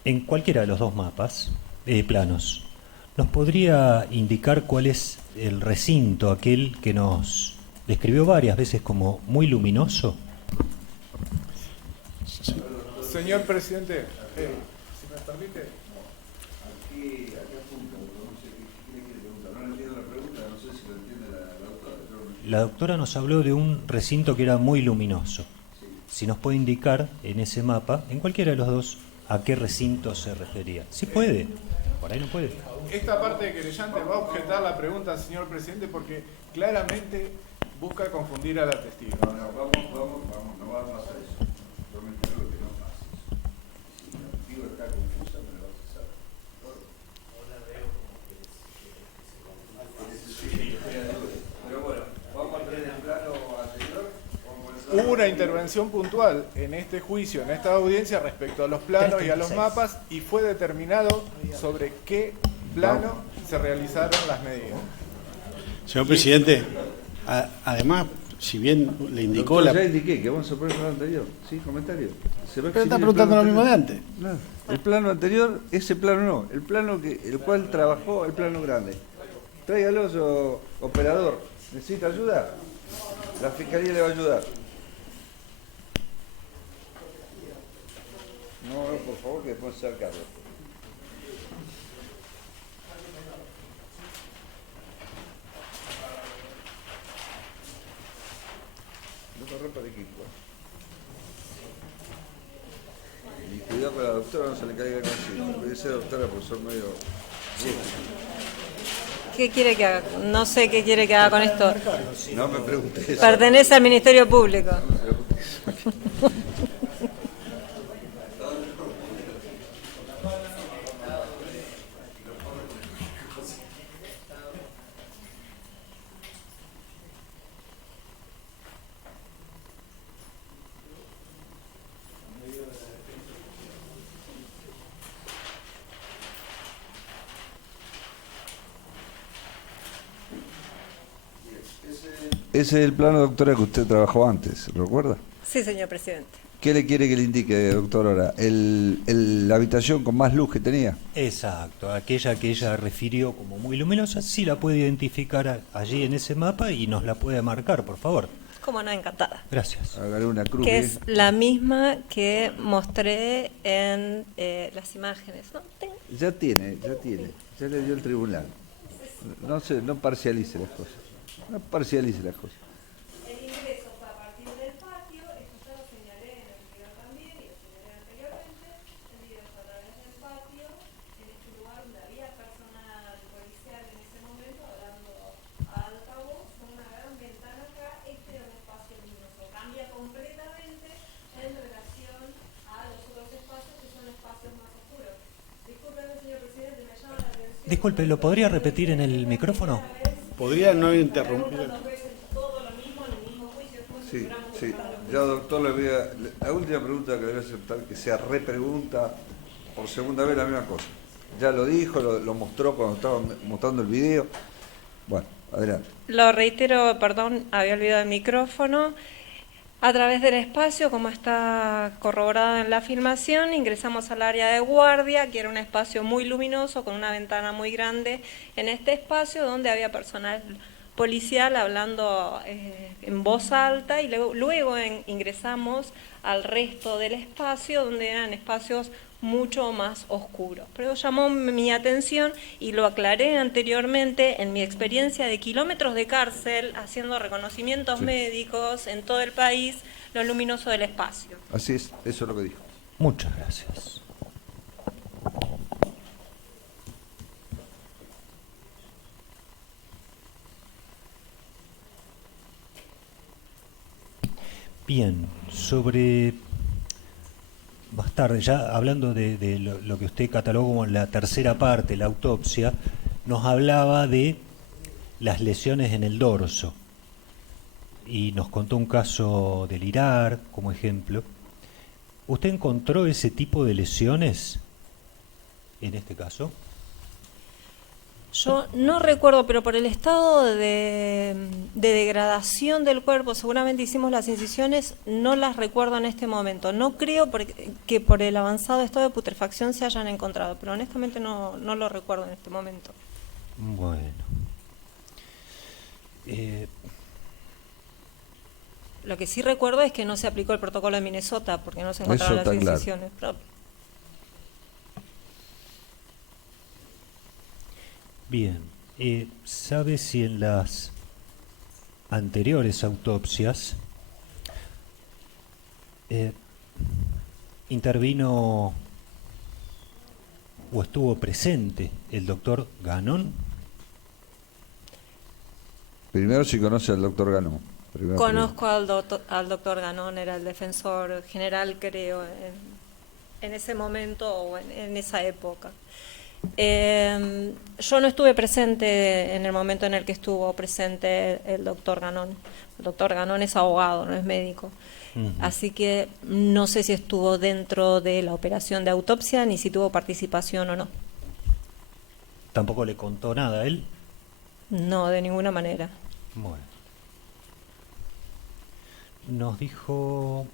En cualquiera de los dos mapas, planos, ¿nos podría indicar cuál es el recinto, aquel que nos describió varias veces como muy luminoso? Señor presidente, si me permite. Aquí apunta, no sé qué quiere preguntar. No le entiendo la pregunta, no sé si lo entiende la doctora. La doctora nos habló de un recinto que era muy luminoso. Si nos puede indicar en ese mapa, en cualquiera de los dos, a qué recinto se refería. Si puede, por ahí no puede. Esta parte de querellante va a objetar la pregunta, señor presidente, porque claramente busca confundir a la testigo. No, vamos, no va a pasar eso. Yo me entero que no pasa eso. Si la testigo está confusa, me lo vas a saber. No la veo como que se pero bueno, vamos a tener el plano anterior. Hubo una intervención puntual en este juicio, en esta audiencia, respecto a los planos y a los mapas, y fue determinado sobre qué plano se realizaron las medidas. Señor presidente, además, si bien le indicó Doctor, ya indiqué que vamos a poner el plano anterior. ¿Sí? ¿Comentario? Pero está preguntando lo mismo de antes. No, el plano anterior, ese plano no. El plano el cual trabajó, el plano grande. Tráigalo, operador. ¿Necesita ayuda? La fiscalía le va a ayudar. No, por favor, que después se cargo. No te rompa el equipo. Y cuidado con la doctora, no se le caiga el consigo. Puede ser doctora, profesor medio... ¿qué quiere que haga? No sé qué quiere que haga con esto. No me preguntes eso. Pertenece al Ministerio Público. Ese es el plano, doctora, que usted trabajó antes, ¿recuerda? Sí, señor presidente. ¿Qué le quiere que le indique, doctor, ahora? La habitación con más luz que tenía. Exacto, aquella que ella refirió como muy luminosa, sí la puede identificar allí en ese mapa y nos la puede marcar, por favor. Cómo no, encantada. Gracias. Hágale una cruz. Que es la misma que mostré en las imágenes, ¿no? Ya tiene, ya le dio el tribunal. No parcialice las cosas. No parcialice las cosas. El ingreso fue a partir del patio, esto ya lo señalé en el video también y lo señalé anteriormente. El video fue a través del patio, en este lugar donde había personal policial en ese momento hablando a altavoz, con una gran ventana acá. Este era un espacio luminoso. Cambia completamente en relación a los otros espacios que son espacios más oscuros. Disculpe, señor presidente, me llama la atención. Disculpe, ¿lo podría repetir en el micrófono? ¿Podría no interrumpir? Sí, sí. Ya, doctor, la última pregunta que le voy a aceptar, que sea repregunta por segunda vez la misma cosa. Ya lo dijo, lo mostró cuando estaba mostrando el video. Bueno, adelante. Lo reitero, perdón, había olvidado el micrófono. A través del espacio, como está corroborado en la filmación, ingresamos al área de guardia, que era un espacio muy luminoso, con una ventana muy grande en este espacio, donde había personal policial hablando en voz alta, y luego ingresamos al resto del espacio, donde eran espacios mucho más oscuros. Pero llamó mi atención, y lo aclaré anteriormente, en mi experiencia de kilómetros de cárcel, haciendo reconocimientos médicos en todo el país, lo luminoso del espacio. Así es, eso es lo que dijo. Muchas gracias. Bien, sobre más tarde, ya hablando de lo que usted catalogó como la tercera parte, la autopsia, nos hablaba de las lesiones en el dorso y nos contó un caso del Lirar como ejemplo. ¿Usted encontró ese tipo de lesiones en este caso? Yo no recuerdo, pero por el estado de degradación del cuerpo, seguramente hicimos las incisiones, no las recuerdo en este momento. No creo que por el avanzado estado de putrefacción se hayan encontrado, pero honestamente no lo recuerdo en este momento. Bueno. Lo que sí recuerdo es que no se aplicó el protocolo de Minnesota, porque no se encontraron las incisiones. Claro. Bien, ¿sabe si en las anteriores autopsias intervino o estuvo presente el doctor Ganón? Primero, si conoce al doctor Ganón. Conozco al doctor Ganón, era el defensor general, creo, en ese momento o en esa época. Yo no estuve presente en el momento en el que estuvo presente el doctor Ganón. El doctor Ganón es abogado, no es médico. Así que no sé si estuvo dentro de la operación de autopsia ni si tuvo participación o no. ¿Tampoco le contó nada a él? No, de ninguna manera. Bueno. Nos dijo...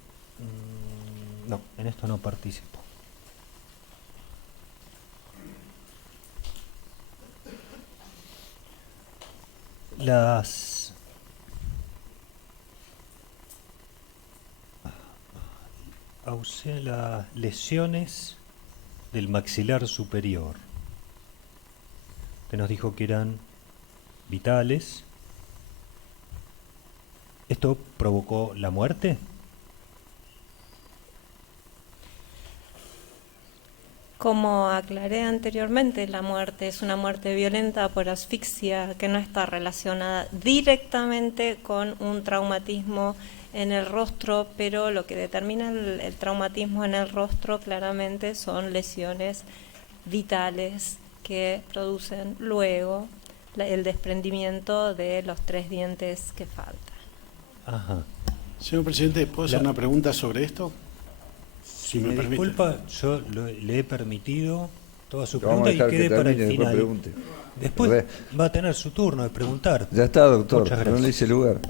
no, en esto no participó. Las lesiones del maxilar superior, que nos dijo que eran vitales. ¿Esto provocó la muerte? Como aclaré anteriormente, la muerte es una muerte violenta por asfixia que no está relacionada directamente con un traumatismo en el rostro, pero lo que determina el traumatismo en el rostro claramente son lesiones vitales que producen luego el desprendimiento de los 3 dientes que faltan. Ajá. Señor presidente, ¿puedo hacer una pregunta sobre esto? Si me disculpa, yo le he permitido toda su Lo vamos a pregunta y dejar quede que para el termine y después final. pregunte. Después va a tener su turno de preguntar. Ya está, doctor. Muchas No gracias. le hice lugar.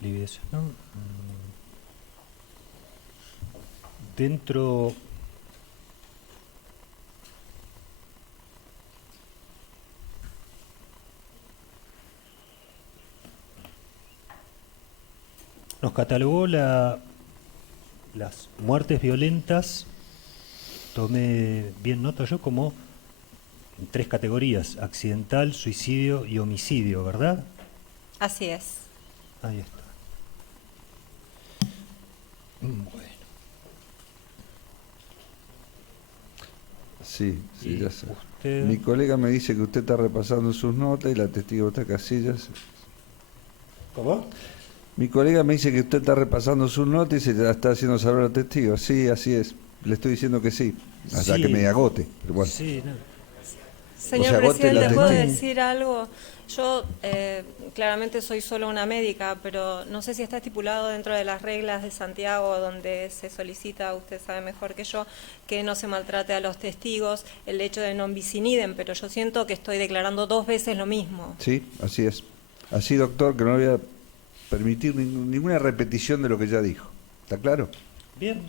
Lividez, ¿no? Dentro... Nos catalogó las muertes violentas, tomé bien nota yo, como en 3 categorías: accidental, suicidio y homicidio, ¿verdad? Así es. Ahí está. Bueno. Sí, ¿Y ya sé. usted? Mi colega me dice que usted está repasando sus notas y la testigo está Casillas. ¿Cómo? Mi colega me dice que usted está repasando sus notas y se la está haciendo saber al testigo. Sí, así es. Le estoy diciendo que sí. Hasta Sí. que me agote. Pero bueno. Sí, no. Señor O sea, vos te la presidente, ¿puedo tenés. decir algo? Yo claramente soy solo una médica, pero no sé si está estipulado dentro de las reglas de Santiago, donde se solicita, usted sabe mejor que yo, que no se maltrate a los testigos, el hecho de non bis in idem, pero yo siento que estoy declarando 2 veces lo mismo. Sí, así es. Así, doctor, que no voy a permitir ninguna repetición de lo que ya dijo. ¿Está claro? Bien.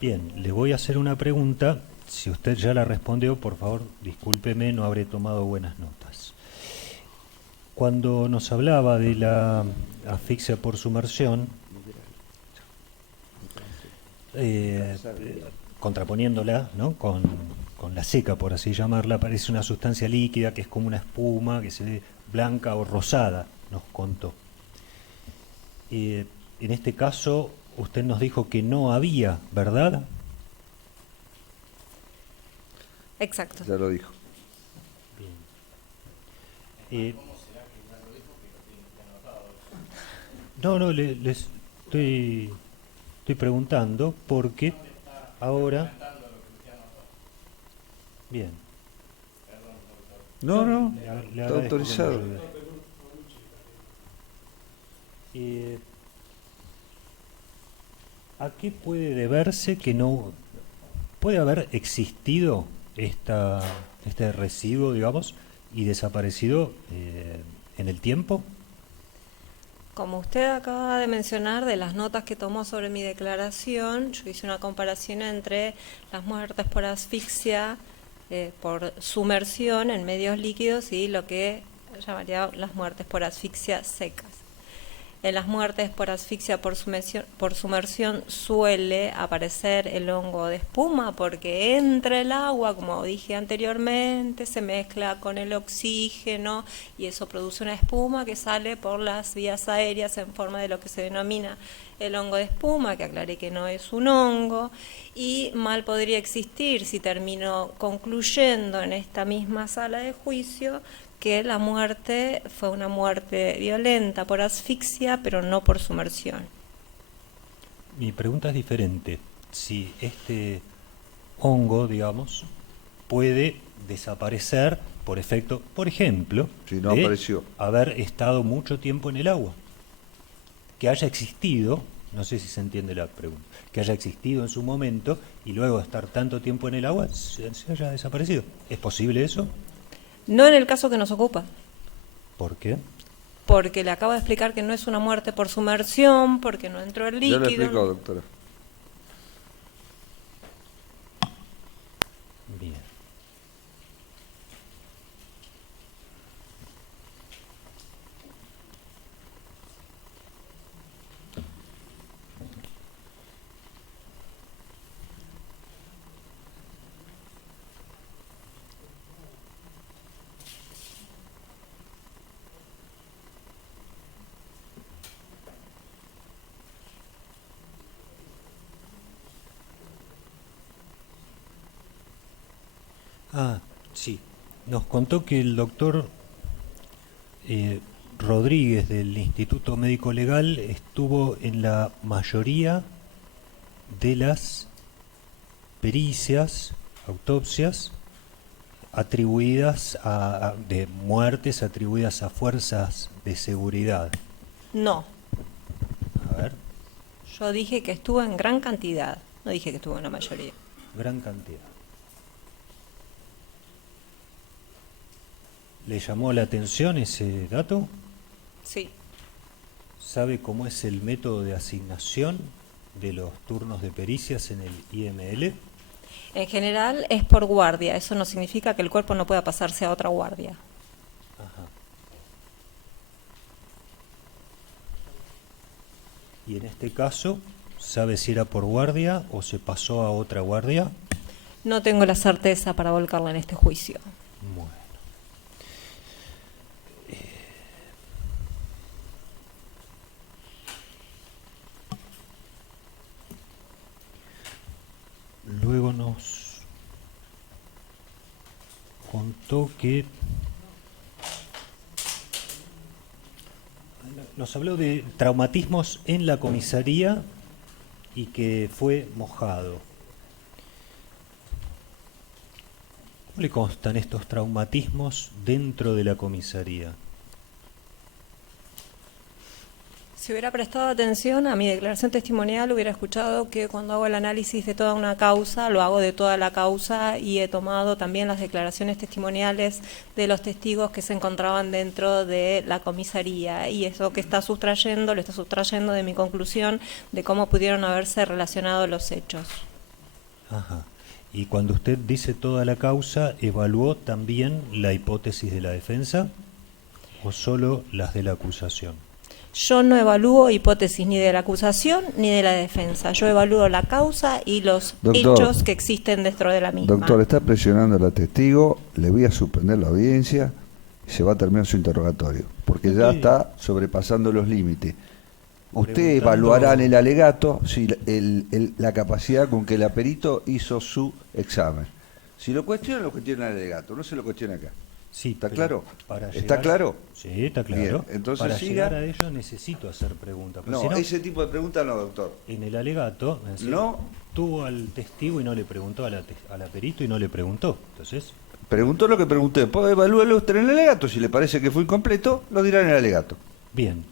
Bien, le voy a hacer una pregunta. Si usted ya la respondió, por favor, discúlpeme, no habré tomado buenas notas. Cuando nos hablaba de la asfixia por sumersión, contraponiéndola, ¿no?, con la seca, por así llamarla, parece una sustancia líquida que es como una espuma, que se ve blanca o rosada, nos contó. En este caso, usted nos dijo que no había, ¿verdad? Exacto. Ya lo dijo. No, les estoy preguntando porque ahora... Bien. No, no, Le está agradezco que me autorizado. ayude. ¿A qué puede deberse que no... ¿Puede haber existido este residuo, digamos, y desaparecido en el tiempo? Como usted acaba de mencionar, de las notas que tomó sobre mi declaración, yo hice una comparación entre las muertes por asfixia, por sumersión en medios líquidos y lo que llamaría las muertes por asfixia secas. En las muertes por asfixia por sumersión suele aparecer el hongo de espuma porque entra el agua, como dije anteriormente, se mezcla con el oxígeno y eso produce una espuma que sale por las vías aéreas en forma de lo que se denomina el hongo de espuma, que aclaré que no es un hongo, y mal podría existir si termino concluyendo en esta misma sala de juicio que la muerte fue una muerte violenta por asfixia, pero no por sumersión. Mi pregunta es diferente. Si este hongo, digamos, puede desaparecer por efecto, por ejemplo, Si no de apareció. haber estado mucho tiempo en el agua. Que haya existido, no sé si se entiende la pregunta, que haya existido en su momento y luego de estar tanto tiempo en el agua se haya desaparecido. ¿Es posible eso? No en el caso que nos ocupa, ¿Por qué? porque le acabo de explicar que no es una muerte por sumersión, porque no entró el Ya líquido. lo explicó, doctora. Bien. Ah, sí. Nos contó que el doctor Rodríguez del Instituto Médico Legal estuvo en la mayoría de las pericias, autopsias, atribuidas de muertes atribuidas a fuerzas de seguridad. No. A ver, Yo dije que estuvo en gran cantidad, no dije que estuvo en la mayoría. gran cantidad. ¿Le llamó la atención ese dato? Sí. ¿Sabe cómo es el método de asignación de los turnos de pericias en el IML? En general es por guardia, eso no significa que el cuerpo no pueda pasarse a otra guardia. Ajá. Y en este caso, ¿sabe si era por guardia o se pasó a otra guardia? No tengo la certeza para volcarla en este juicio. Bueno. Luego nos contó que nos habló de traumatismos en la comisaría y que fue mojado. ¿Cómo le constan estos traumatismos dentro de la comisaría? Si hubiera prestado atención a mi declaración testimonial, hubiera escuchado que cuando hago el análisis de toda una causa, lo hago de toda la causa y he tomado también las declaraciones testimoniales de los testigos que se encontraban dentro de la comisaría. Y eso que está sustrayendo, lo está sustrayendo de mi conclusión de cómo pudieron haberse relacionado los hechos. Ajá. Y cuando usted dice toda la causa, ¿evaluó también la hipótesis de la defensa o solo las de la acusación? Yo no evalúo hipótesis ni de la acusación ni de la defensa. Yo evalúo la causa y los hechos que existen dentro de la misma. Doctor, está presionando a la testigo, le voy a suspender la audiencia y se va a terminar su interrogatorio, porque ya está sobrepasando los límites. Usted evaluará en el alegato si la capacidad con que el aperito hizo su examen. Si lo cuestiona en el alegato, no se lo cuestiona acá. Sí, ¿está claro? Para ¿Está llegar, claro? Sí, está claro. Bien, entonces para siga. llegar a ello necesito hacer preguntas. No, si no, ese tipo de preguntas no, doctor. en el alegato no tuvo al testigo y no le preguntó al aperito y no le preguntó. Entonces, preguntó lo que pregunté. Después evalúelo usted en el alegato. Si le parece que fue incompleto, lo dirá en el alegato. Bien.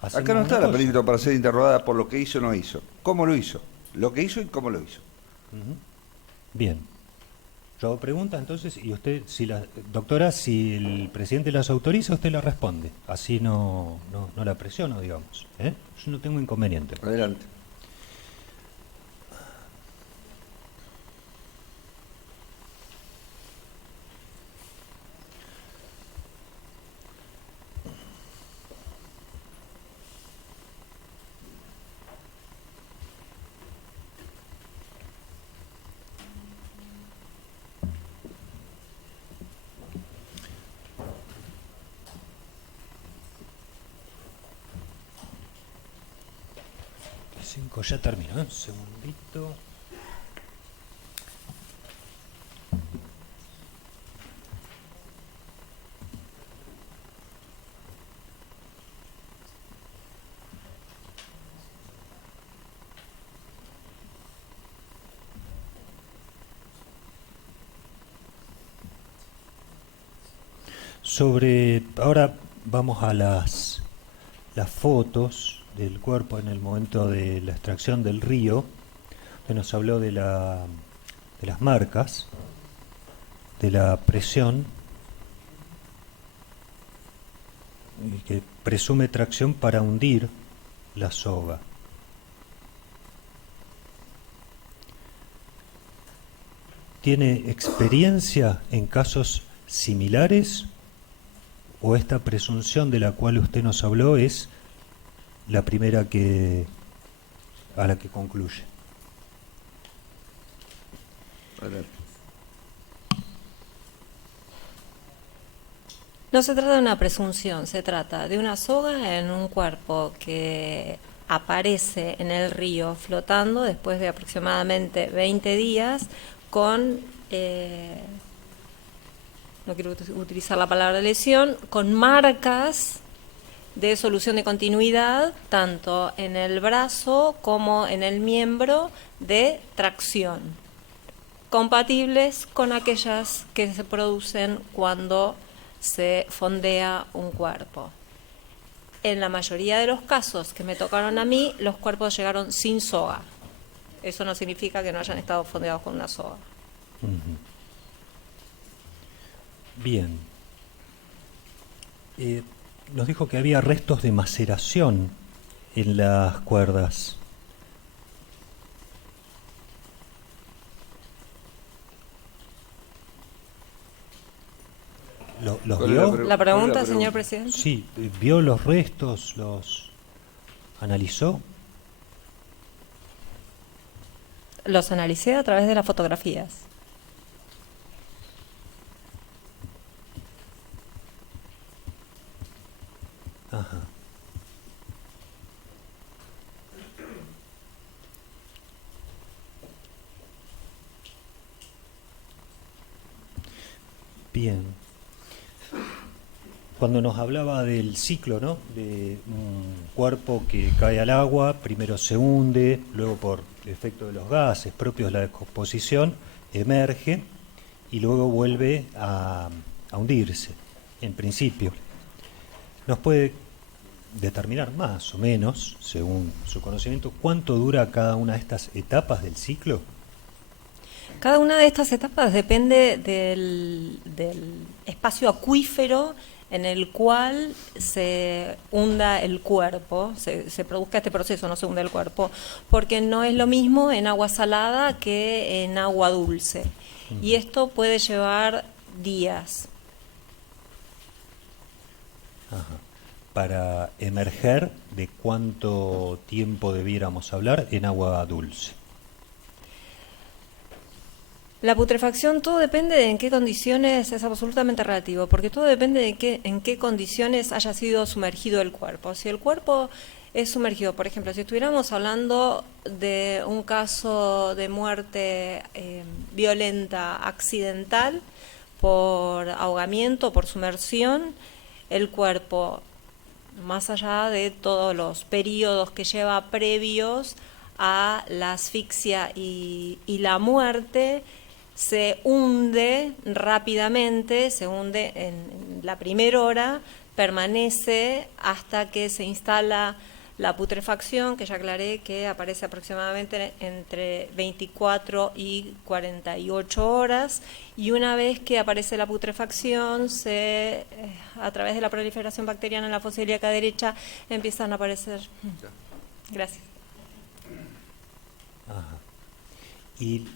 Acá no está la película para ser interrogada por lo que hizo o no hizo. ¿Cómo lo hizo? Lo que hizo y cómo lo hizo. Bien. Yo hago preguntas entonces y usted, doctora, si el presidente las autoriza, usted las responde. Así no la presiono, digamos. Yo no tengo inconveniente. Adelante. Ya terminó, un segundito. Ahora vamos a las fotos del cuerpo en el momento de la extracción del río. Usted nos habló de las marcas, de la presión, y que presume tracción para hundir la soga. ¿Tiene experiencia en casos similares o esta presunción de la cual usted nos habló es la primera a la que concluye? No se trata de una presunción, se trata de una soga en un cuerpo que aparece en el río flotando después de aproximadamente 20 días con no quiero utilizar la palabra lesión, con marcas de solución de continuidad, tanto en el brazo como en el miembro de tracción, compatibles con aquellas que se producen cuando se fondea un cuerpo. En la mayoría de los casos que me tocaron a mí, los cuerpos llegaron sin soga. Eso no significa que no hayan estado fondeados con una soga. Bien. Nos dijo que había restos de maceración en las cuerdas. ¿Los vio? La pregunta, señor presidente. Sí, ¿vio los restos? ¿Los analizó? Los analicé a través de las fotografías. Ajá. Bien. Cuando nos hablaba del ciclo, ¿no? De un cuerpo que cae al agua, primero se hunde, luego por efecto de los gases propios de la descomposición, emerge y luego vuelve a hundirse, en principio. ¿Nos puede determinar más o menos, según su conocimiento, cuánto dura cada una de estas etapas del ciclo? Cada una de estas etapas depende del espacio acuífero en el cual se hunda el cuerpo, se produzca este proceso, no se hunde el cuerpo, porque no es lo mismo en agua salada que en agua dulce. Y esto puede llevar días. Ajá. Para emerger, ¿de cuánto tiempo debiéramos hablar en agua dulce? La putrefacción, todo depende de en qué condiciones, es absolutamente relativo, porque todo depende de en qué condiciones haya sido sumergido el cuerpo. Si el cuerpo es sumergido, por ejemplo, si estuviéramos hablando de un caso de muerte violenta, accidental, por ahogamiento, por sumersión, el cuerpo, más allá de todos los periodos que lleva previos a la asfixia y la muerte, se hunde rápidamente, se hunde en la primera hora, permanece hasta que se instala la putrefacción, que ya aclaré que aparece aproximadamente entre 24 y 48 horas, y una vez que aparece la putrefacción, a través de la proliferación bacteriana en la fosa ilíaca derecha, empiezan a aparecer. Gracias. Ajá. Y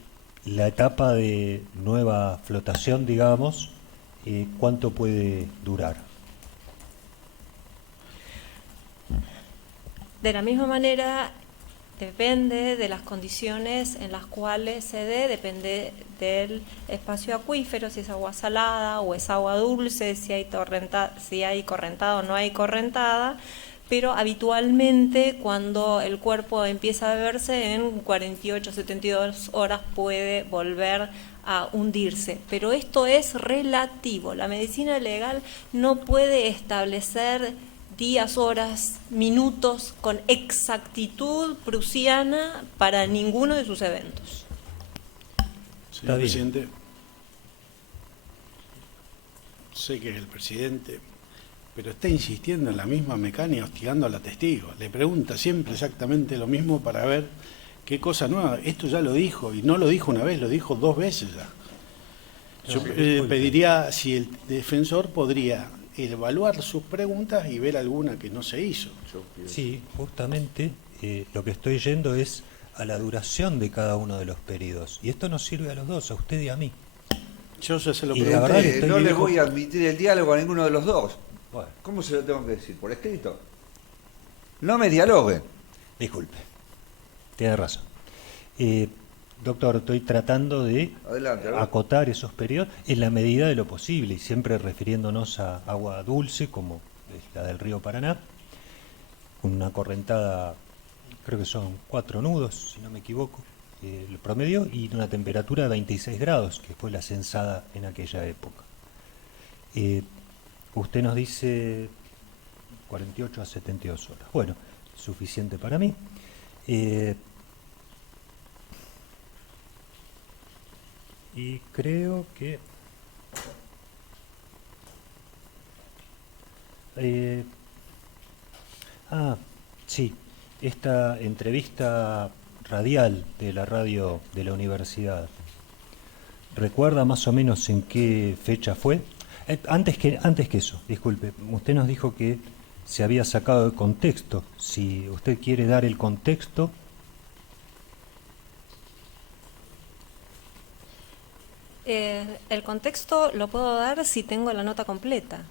la etapa de nueva flotación, digamos, ¿cuánto puede durar? De la misma manera, depende de las condiciones en las cuales se dé, depende del espacio acuífero, si es agua salada o es agua dulce, si hay correntada o no hay correntada, pero habitualmente cuando el cuerpo empieza a beberse, en 48 72 horas puede volver a hundirse. Pero esto es relativo. La medicina legal no puede establecer días, horas, minutos con exactitud prusiana para ninguno de sus eventos. Señor presidente, sé que es el presidente, pero está insistiendo en la misma mecánica, hostigando a la testigo. Le pregunta siempre exactamente lo mismo para ver qué cosa nueva. Esto ya lo dijo, y no lo dijo una vez, lo dijo 2 veces ya. Yo pediría si el defensor podría evaluar sus preguntas y ver alguna que no se hizo. Sí, justamente lo que estoy yendo es a la duración de cada uno de los periodos. Y esto nos sirve a los dos, a usted y a mí. Yo ya se lo pregunté. No les voy a admitir el diálogo a ninguno de los dos. Bueno. ¿Cómo se lo tengo que decir? ¿Por escrito? No me dialogue. Disculpe. Tiene razón. Doctor, estoy tratando de acotar esos periodos en la medida de lo posible y siempre refiriéndonos a agua dulce como es la del río Paraná, con una correntada, creo que son 4 nudos, si no me equivoco, el promedio, y una temperatura de 26 grados, que fue la censada en aquella época. Usted nos dice 48 a 72 horas. Bueno, suficiente para mí. Y creo que... sí, esta entrevista radial de la radio de la universidad, ¿recuerda más o menos en qué fecha fue? Antes que eso, disculpe, usted nos dijo que se había sacado de contexto. Si usted quiere dar el contexto... El contexto lo puedo dar si tengo la nota completa.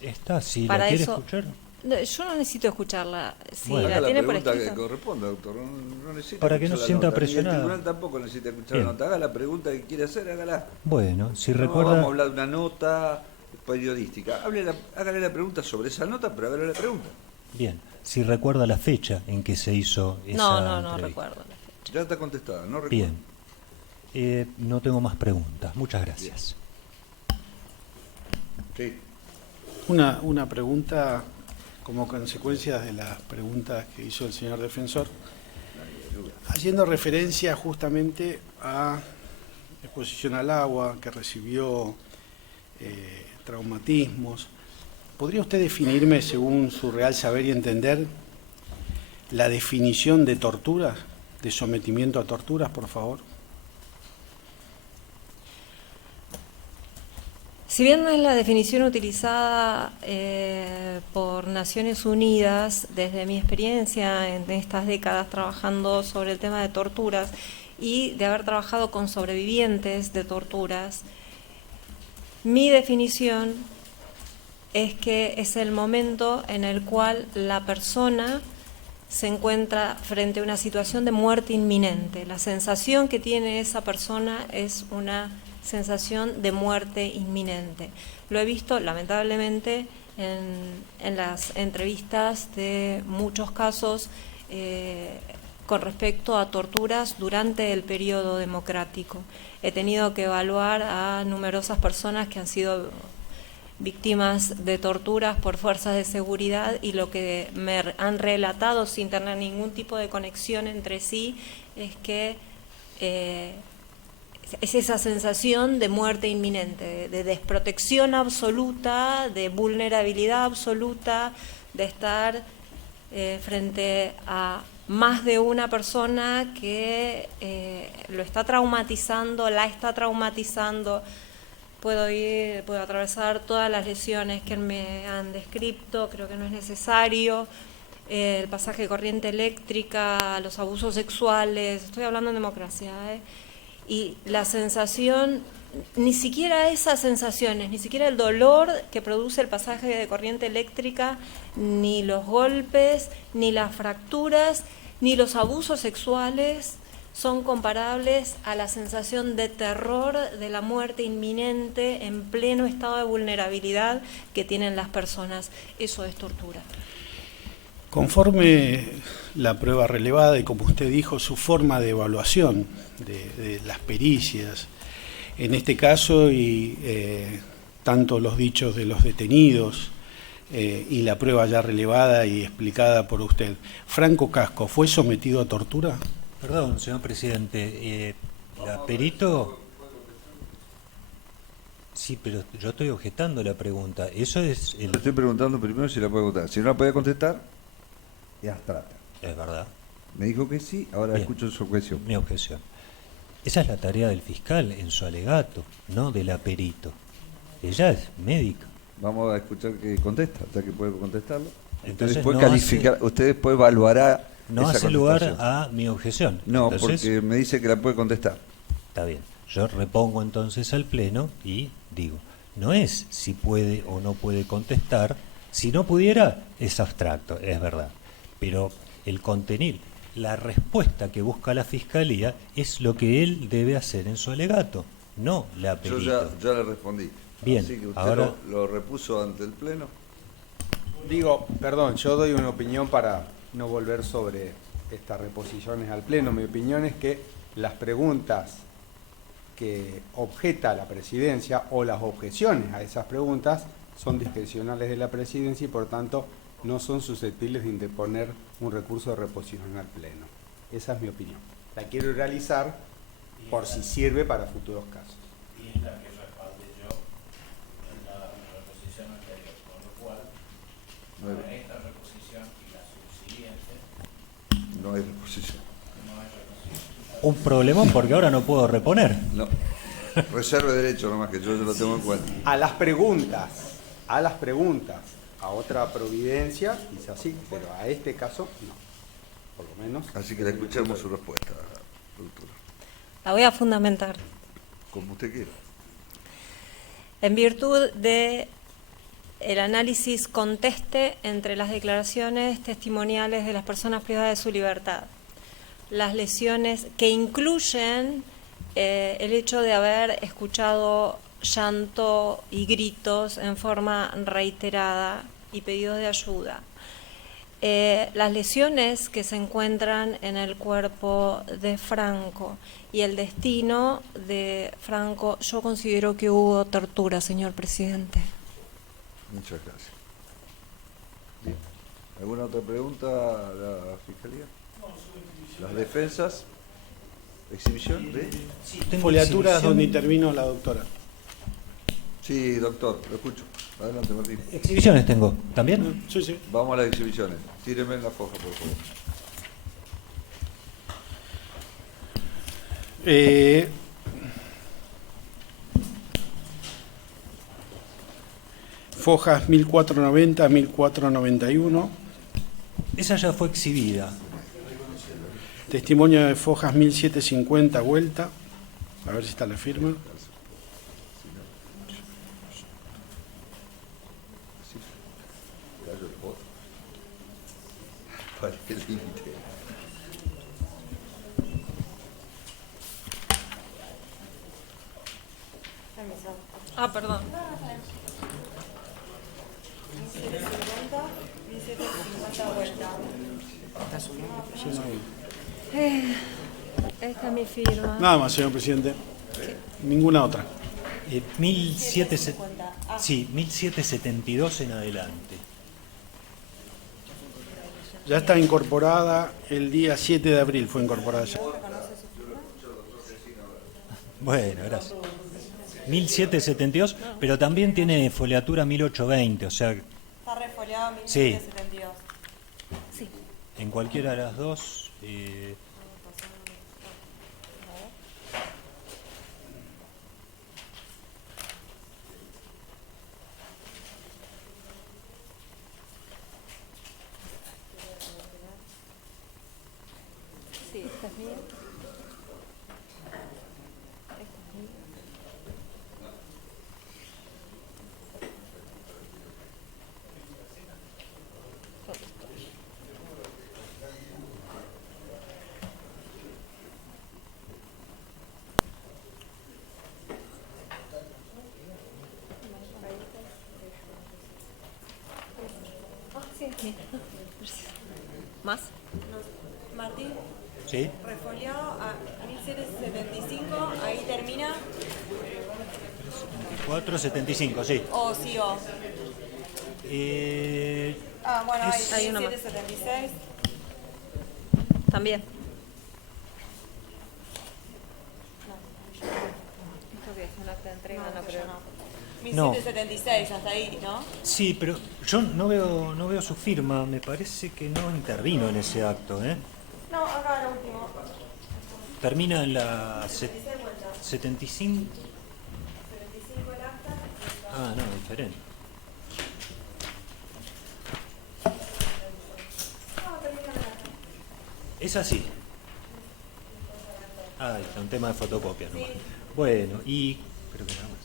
Está, si Para la quiere eso, escuchar. Yo no necesito escucharla. Si Bueno. la Haga tiene la por pregunta que escrito. corresponda, doctor. No necesita Para que no escuchar se la sienta nota. Ni presionado. el tribunal tampoco necesita escuchar Bien. la nota. Haga la pregunta que quiere hacer, hágala. Bueno, si No recuerda... vamos a hablar de una nota periodística. Hágale la pregunta sobre esa nota, pero hágale la pregunta. Bien, si recuerda la fecha en que se hizo esa No entrevista. recuerdo la fecha. Ya está contestada, no recuerdo. Bien. No tengo más preguntas. Muchas gracias. Sí. Una pregunta como consecuencia de las preguntas que hizo el señor defensor, haciendo referencia justamente a exposición al agua, que recibió traumatismos. ¿Podría usted definirme, según su real saber y entender, la definición de tortura, de sometimiento a torturas, por favor? Si bien no es la definición utilizada por Naciones Unidas, desde mi experiencia en estas décadas trabajando sobre el tema de torturas y de haber trabajado con sobrevivientes de torturas, mi definición es que es el momento en el cual la persona se encuentra frente a una situación de muerte inminente. La sensación que tiene esa persona es una sensación de muerte inminente. Lo he visto lamentablemente en las entrevistas de muchos casos con respecto a torturas durante el periodo democrático. He tenido que evaluar a numerosas personas que han sido víctimas de torturas por fuerzas de seguridad y lo que me han relatado sin tener ningún tipo de conexión entre sí es que es esa sensación de muerte inminente, de desprotección absoluta, de vulnerabilidad absoluta, de estar frente a más de una persona que lo está traumatizando, la está traumatizando. Puedo atravesar todas las lesiones que me han descrito, creo que no es necesario. El pasaje de corriente eléctrica, los abusos sexuales, estoy hablando en democracia, y la sensación, ni siquiera esas sensaciones, ni siquiera el dolor que produce el pasaje de corriente eléctrica, ni los golpes, ni las fracturas, ni los abusos sexuales son comparables a la sensación de terror de la muerte inminente en pleno estado de vulnerabilidad que tienen las personas. Eso es tortura. Conforme la prueba relevada y, como usted dijo, su forma de evaluación de las pericias, en este caso, y tanto los dichos de los detenidos y la prueba ya relevada y explicada por usted, ¿Franco Casco fue sometido a tortura? Perdón, señor presidente, la perito... Sí, pero yo estoy objetando la pregunta. Eso es... Le estoy preguntando primero si la puede contestar. Si no la puede contestar, es abstracta. Es verdad. Me dijo que sí, ahora Bien. escucho su objeción. Mi objeción. Esa es la tarea del fiscal en su alegato, no de la perito. Ella es médica. Vamos a escuchar que contesta, ya que puede contestarlo. Entonces Usted después evaluará no esa hace lugar contestación. a mi objeción. No, Entonces, porque me dice que la puede contestar. está bien. Yo repongo entonces al pleno y digo, no es si puede o no puede contestar. Si no pudiera, es abstracto, es verdad. Pero el contenido, la respuesta que busca la fiscalía es lo que él debe hacer en su alegato, no la perito. Yo ya le respondí. Bien, Así que usted ahora... lo repuso ante el pleno. Digo, perdón, yo doy una opinión para no volver sobre estas reposiciones al pleno. Mi opinión es que las preguntas que objeta la presidencia o las objeciones a esas preguntas son discrecionales de la presidencia y por tanto no son susceptibles de interponer un recurso de reposición al Pleno. Esa es mi opinión. La quiero realizar por si sirve para futuros casos. Y es la que respaldé yo en la reposición anterior, con lo cual, para esta reposición y la subsiguiente, no hay reposición. no hay reposición. Un problemón porque ahora no puedo reponer. No. Reserve derecho nomás, que yo lo tengo en cuenta. A las preguntas, a otra providencia, quizás sí, pero a este caso no, por lo menos. Así que le escuchamos su respuesta, doctora. La voy a fundamentar. Como usted quiera. En virtud de el análisis conteste entre las declaraciones testimoniales de las personas privadas de su libertad, las lesiones que incluyen el hecho de haber escuchado llanto y gritos en forma reiterada y pedidos de ayuda. Las lesiones que se encuentran en el cuerpo de Franco y el destino de Franco, yo considero que hubo tortura, señor presidente. Muchas gracias. Bien. ¿Alguna otra pregunta a la Fiscalía? ¿Las defensas? ¿Exhibición de? Foliaturas donde intervino la doctora. Sí, doctor, lo escucho. Adelante, Martín. ¿Exhibiciones tengo? ¿También? Sí, sí. Vamos a las exhibiciones. Tíreme en la foja, por favor. Fojas 1490, 1491. Esa ya fue exhibida. Testimonio de Fojas 1750, vuelta. A ver si está la firma. Para el límite. Ah, perdón. 1750, 1750 vuelta. Esta es mi firma. Nada más, señor presidente. Ninguna otra. 1772 en adelante. Ya está incorporada el día 7 de abril, fue incorporada ya. Bueno, gracias. 1772, pero también tiene foliatura 1820, o sea... Está refoliado 1772. Sí. En cualquiera de las dos... Sí, esta es mía. ¿Más? Martín. Sí. Refoliado a 1775, ahí termina. 475, sí. O sí, o. Bueno, hay una más. 1776. También. ¿Esto qué es? ¿Un acta de entrega? No, creo. 1776, hasta ahí, ¿no? Sí, pero yo no veo su firma, me parece que no intervino en ese acto, ¿eh? No, acá lo último. Termina en la 75. 75 el acta. Ah, no, diferente. Es así. Ah, está un tema de fotocopia nomás. Bueno, y creo que nada más.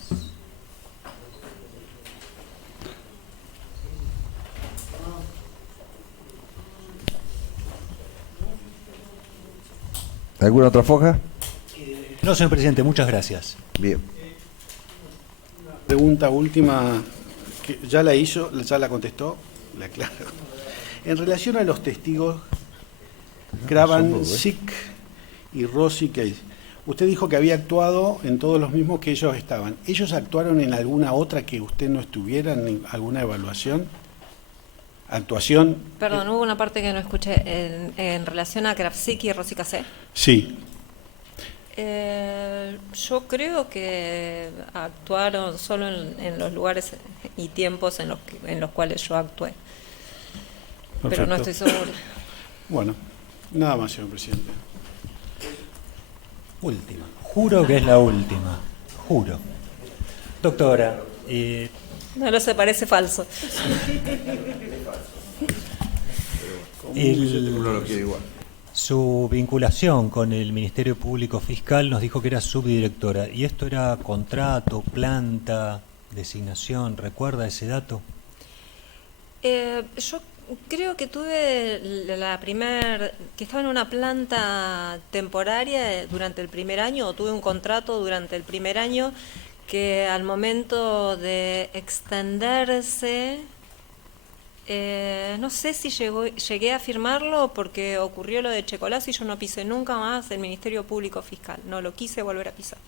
¿Alguna otra foja? No, señor presidente, muchas gracias. Bien. Pregunta última, que ya la hizo, ya la contestó, la aclaro. En relación a los testigos Kravan Sik y Rossi Case, Usted dijo que había actuado en todos los mismos que ellos estaban. ¿Ellos actuaron en alguna otra que usted no estuviera, en alguna evaluación? ¿Actuación? Perdón, hubo una parte que no escuché en relación a Krafsik y Rosy Cassé. Sí. Yo creo que actuaron solo en los lugares y tiempos en los cuales yo actué. Perfecto. Pero no estoy segura. Bueno, nada más, señor presidente. Última. Juro que es la última. Juro. Doctora, No lo sé, parece falso. Uno lo quiere igual. Su vinculación con el Ministerio Público Fiscal nos dijo que era subdirectora. ¿Y esto era contrato, planta, designación? ¿Recuerda ese dato? Yo creo que tuve que estaba en una planta temporaria durante el primer año, o tuve un contrato durante el primer año que al momento de extenderse, no sé si llegué a firmarlo porque ocurrió lo de Checolás y yo no pisé nunca más el Ministerio Público Fiscal, no lo quise volver a pisar.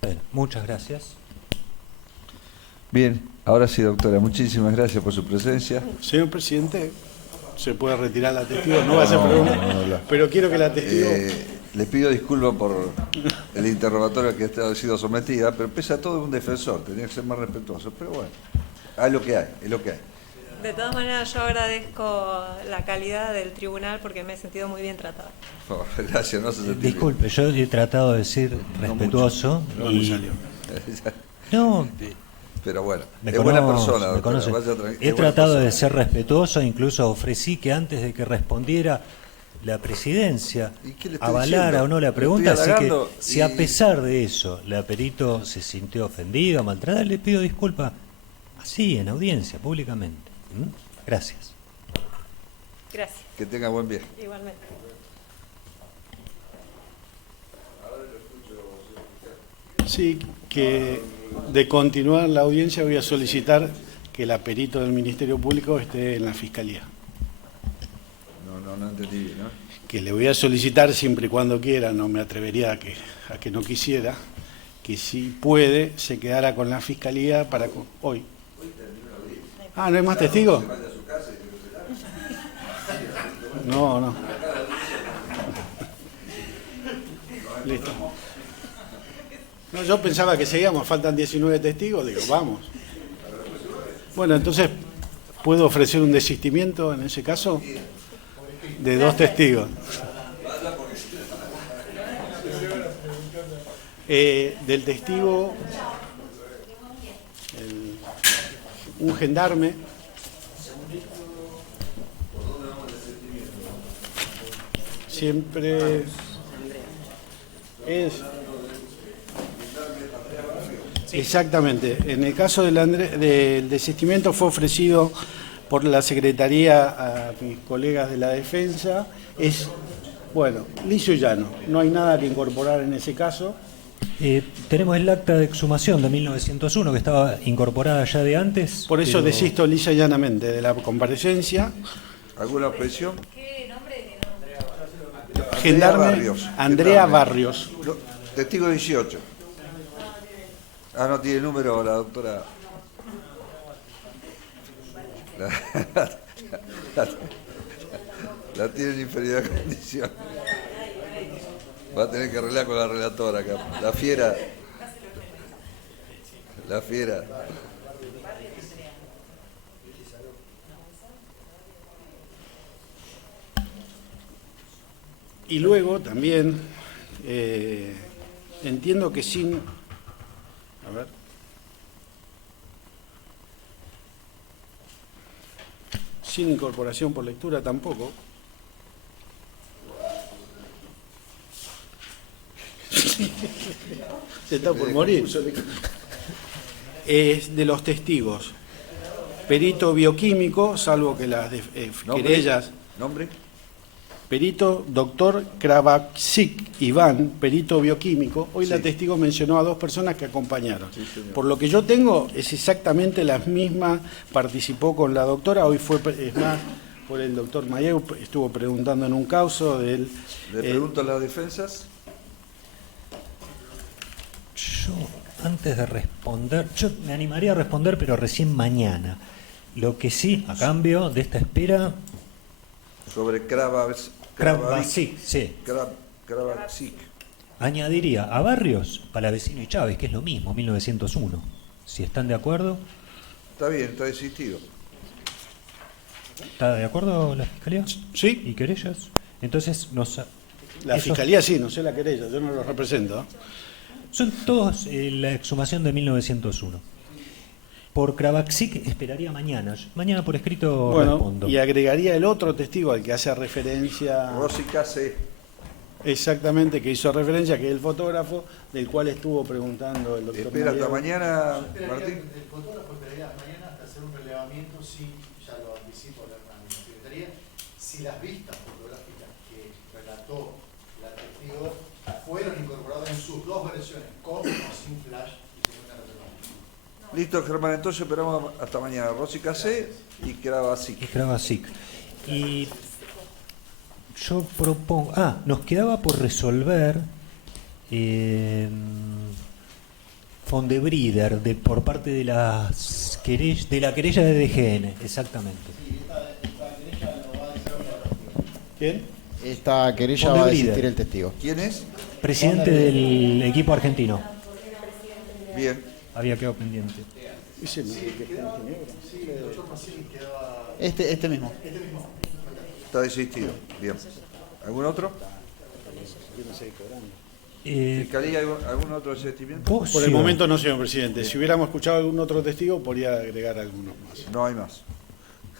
Bueno, muchas gracias. Bien, ahora sí, doctora, muchísimas gracias por su presencia. Señor presidente, se puede retirar la testigo, no va a ser pregunta, pero quiero que la testigo... Le pido disculpas por el interrogatorio al que ha sido sometida, pero pese a todo es un defensor, tenía que ser más respetuoso, pero bueno, es lo que hay, es lo que hay. De todas maneras, yo agradezco la calidad del tribunal porque me he sentido muy bien tratada. Oh, gracias, no se sentí Disculpe, yo he tratado de ser respetuoso. No y... salió. No, pero bueno, me es conoce, buena persona, me doctora, conoce. vaya tranquilo. He tratado de ser respetuoso, incluso ofrecí que antes de que respondiera la presidencia avalara diciendo? o no la Le pregunta, estoy así que halagando si a pesar de eso la perito se sintió ofendida, maltratada, le pido disculpas así, en audiencia, públicamente. Gracias. Gracias. Que tenga buen viaje. Igualmente. Sí, que de continuar la audiencia voy a solicitar que el perito del Ministerio Público esté en la Fiscalía. No entendí, ¿no? Que le voy a solicitar siempre y cuando quiera, no me atrevería a que no quisiera, que si puede se quedara con la Fiscalía para hoy. Ah, ¿no hay más testigos? No. Listo. No, yo pensaba que seguíamos, faltan 19 testigos, digo, vamos. Bueno, entonces, ¿puedo ofrecer un desistimiento en ese caso? De 2 testigos. Del testigo, un gendarme. Siempre es... Exactamente. En el caso del desistimiento fue ofrecido por la Secretaría a mis colegas de la Defensa. Es, bueno, liso y llano. No hay nada que incorporar en ese caso. Tenemos el acta de exhumación de 1901 que estaba incorporada ya de antes. Por eso desisto lisa y llanamente de la comparecencia. ¿Alguna objeción? Gendarme Andrea Barrios. Testigo 18. Ah, no tiene número la doctora. La tiene en inferioridad condición. Va a tener que arreglar con la relatora acá. La fiera. Y luego también entiendo que sin incorporación por lectura tampoco. Se está por morir. Es de los testigos. Perito bioquímico, salvo que las querellas... ¿Nombre? Perito doctor Kravaksik Iván, perito bioquímico. Hoy la testigo mencionó a 2 personas que acompañaron. Sí, por lo que yo tengo, es exactamente las mismas. Participó con la doctora, hoy fue, es más, por el doctor Mayeu, estuvo preguntando en un caso del... ¿Le pregunto a las defensas? Yo, antes de responder, yo me animaría a responder, pero recién mañana. Lo que sí, a cambio de esta espera... Sobre Kravasic, sí. Kravasic. Añadiría a Barrios, Palavecino y Chávez, que es lo mismo, 1901. Si están de acuerdo... Está bien, está desistido. ¿Está de acuerdo la Fiscalía? Sí. ¿Y querellas? Entonces nos... La Fiscalía sí, no sé la querella, yo no los represento. Son todos la exhumación de 1901. Por Kravasic esperaría mañana. Mañana por escrito respondo. Y agregaría el otro testigo al que hace referencia... Rosy Case. Exactamente, que hizo referencia, que es el fotógrafo del cual estuvo preguntando el doctor. Espera hasta mañana, El Martín. fotógrafo esperaría mañana hasta hacer un relevamiento, si, ya lo anticipo a la Secretaría, si las vistas fotográficas que relató la testigo fueron incorporadas en sus dos versiones, con o sin flash, y se encuentran relevamiento. Listo, Germán, entonces esperamos hasta mañana. Rosy Case y Kravasic. Y yo propongo... nos quedaba por resolver Fondebrider por parte de la querella de DGN, exactamente. ¿Quién? Esta querella va a desistir el testigo. ¿Quién es? Presidente del equipo argentino. Bien. Había quedado pendiente. Este mismo. Está desistido. Bien. ¿Algún otro? ¿Fiscalía algún otro desistimiento? Por el momento no, señor presidente. Si hubiéramos escuchado algún otro testigo, podría agregar algunos más. No hay más.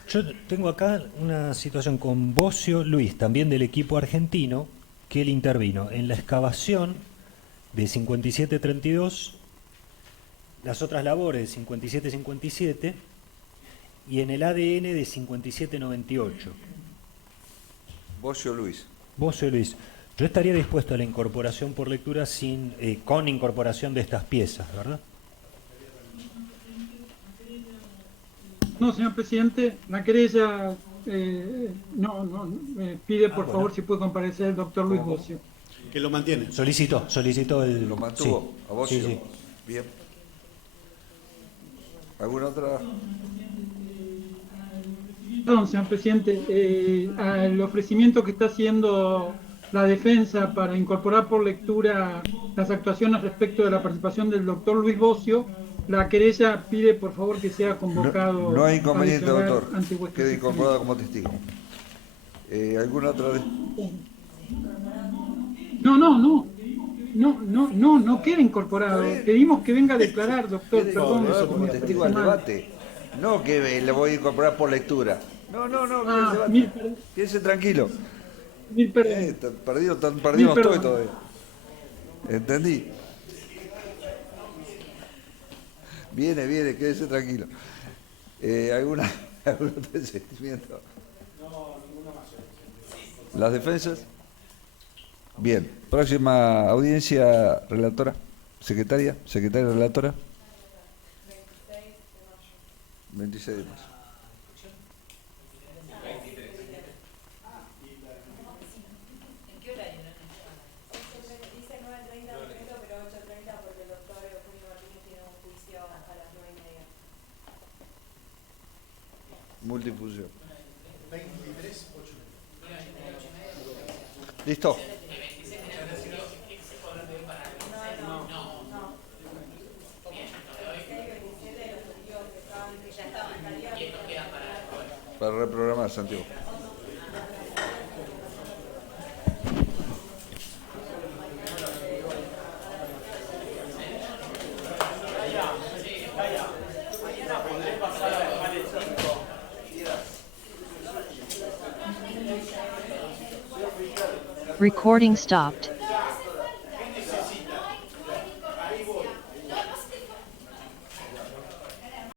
Yo tengo acá una situación con Bocio Luis, también del equipo argentino, que él intervino en la excavación de 5732, las otras labores de 5757 y en el ADN de 5798. Bocio Luis. Bocio Luis. Yo estaría dispuesto a la incorporación por lectura con incorporación de estas piezas, ¿verdad? No, señor presidente, la querella pide por favor si puede comparecer el doctor Luis Bocio. Que lo mantiene. Solicitó el... Lo mantuvo, sí, a Bocio. sí. Bien. ¿Alguna otra? Perdón, señor presidente, al ofrecimiento que está haciendo la defensa para incorporar por lectura las actuaciones respecto de la participación del doctor Luis Bocio, la querella pide por favor que sea convocado. No hay inconveniente, a declarar doctor. ante vuestra Quede Fiscalía. incorporado como testigo. ¿Alguna otra vez? No queda incorporado. Pedimos que venga a declarar, doctor. Perdón. Como testigo al debate. No que le voy a incorporar por lectura. No, quédese tranquilo. Están perdidos todos todavía. ¿Entendí? Viene, quédese tranquilo. ¿Algún otro sentimiento? No, ninguna más. ¿Las defensas? Bien. Próxima audiencia, relatora. Secretaria relatora. 26 de marzo. ¿En qué horario? Dice 9:30 pero 8:30 porque el doctor Julio Martínez tiene un juicio a las 9:30. Multifusión. 23, 8. ¿Listo? Para reprogramar, Santiago. Recording stopped.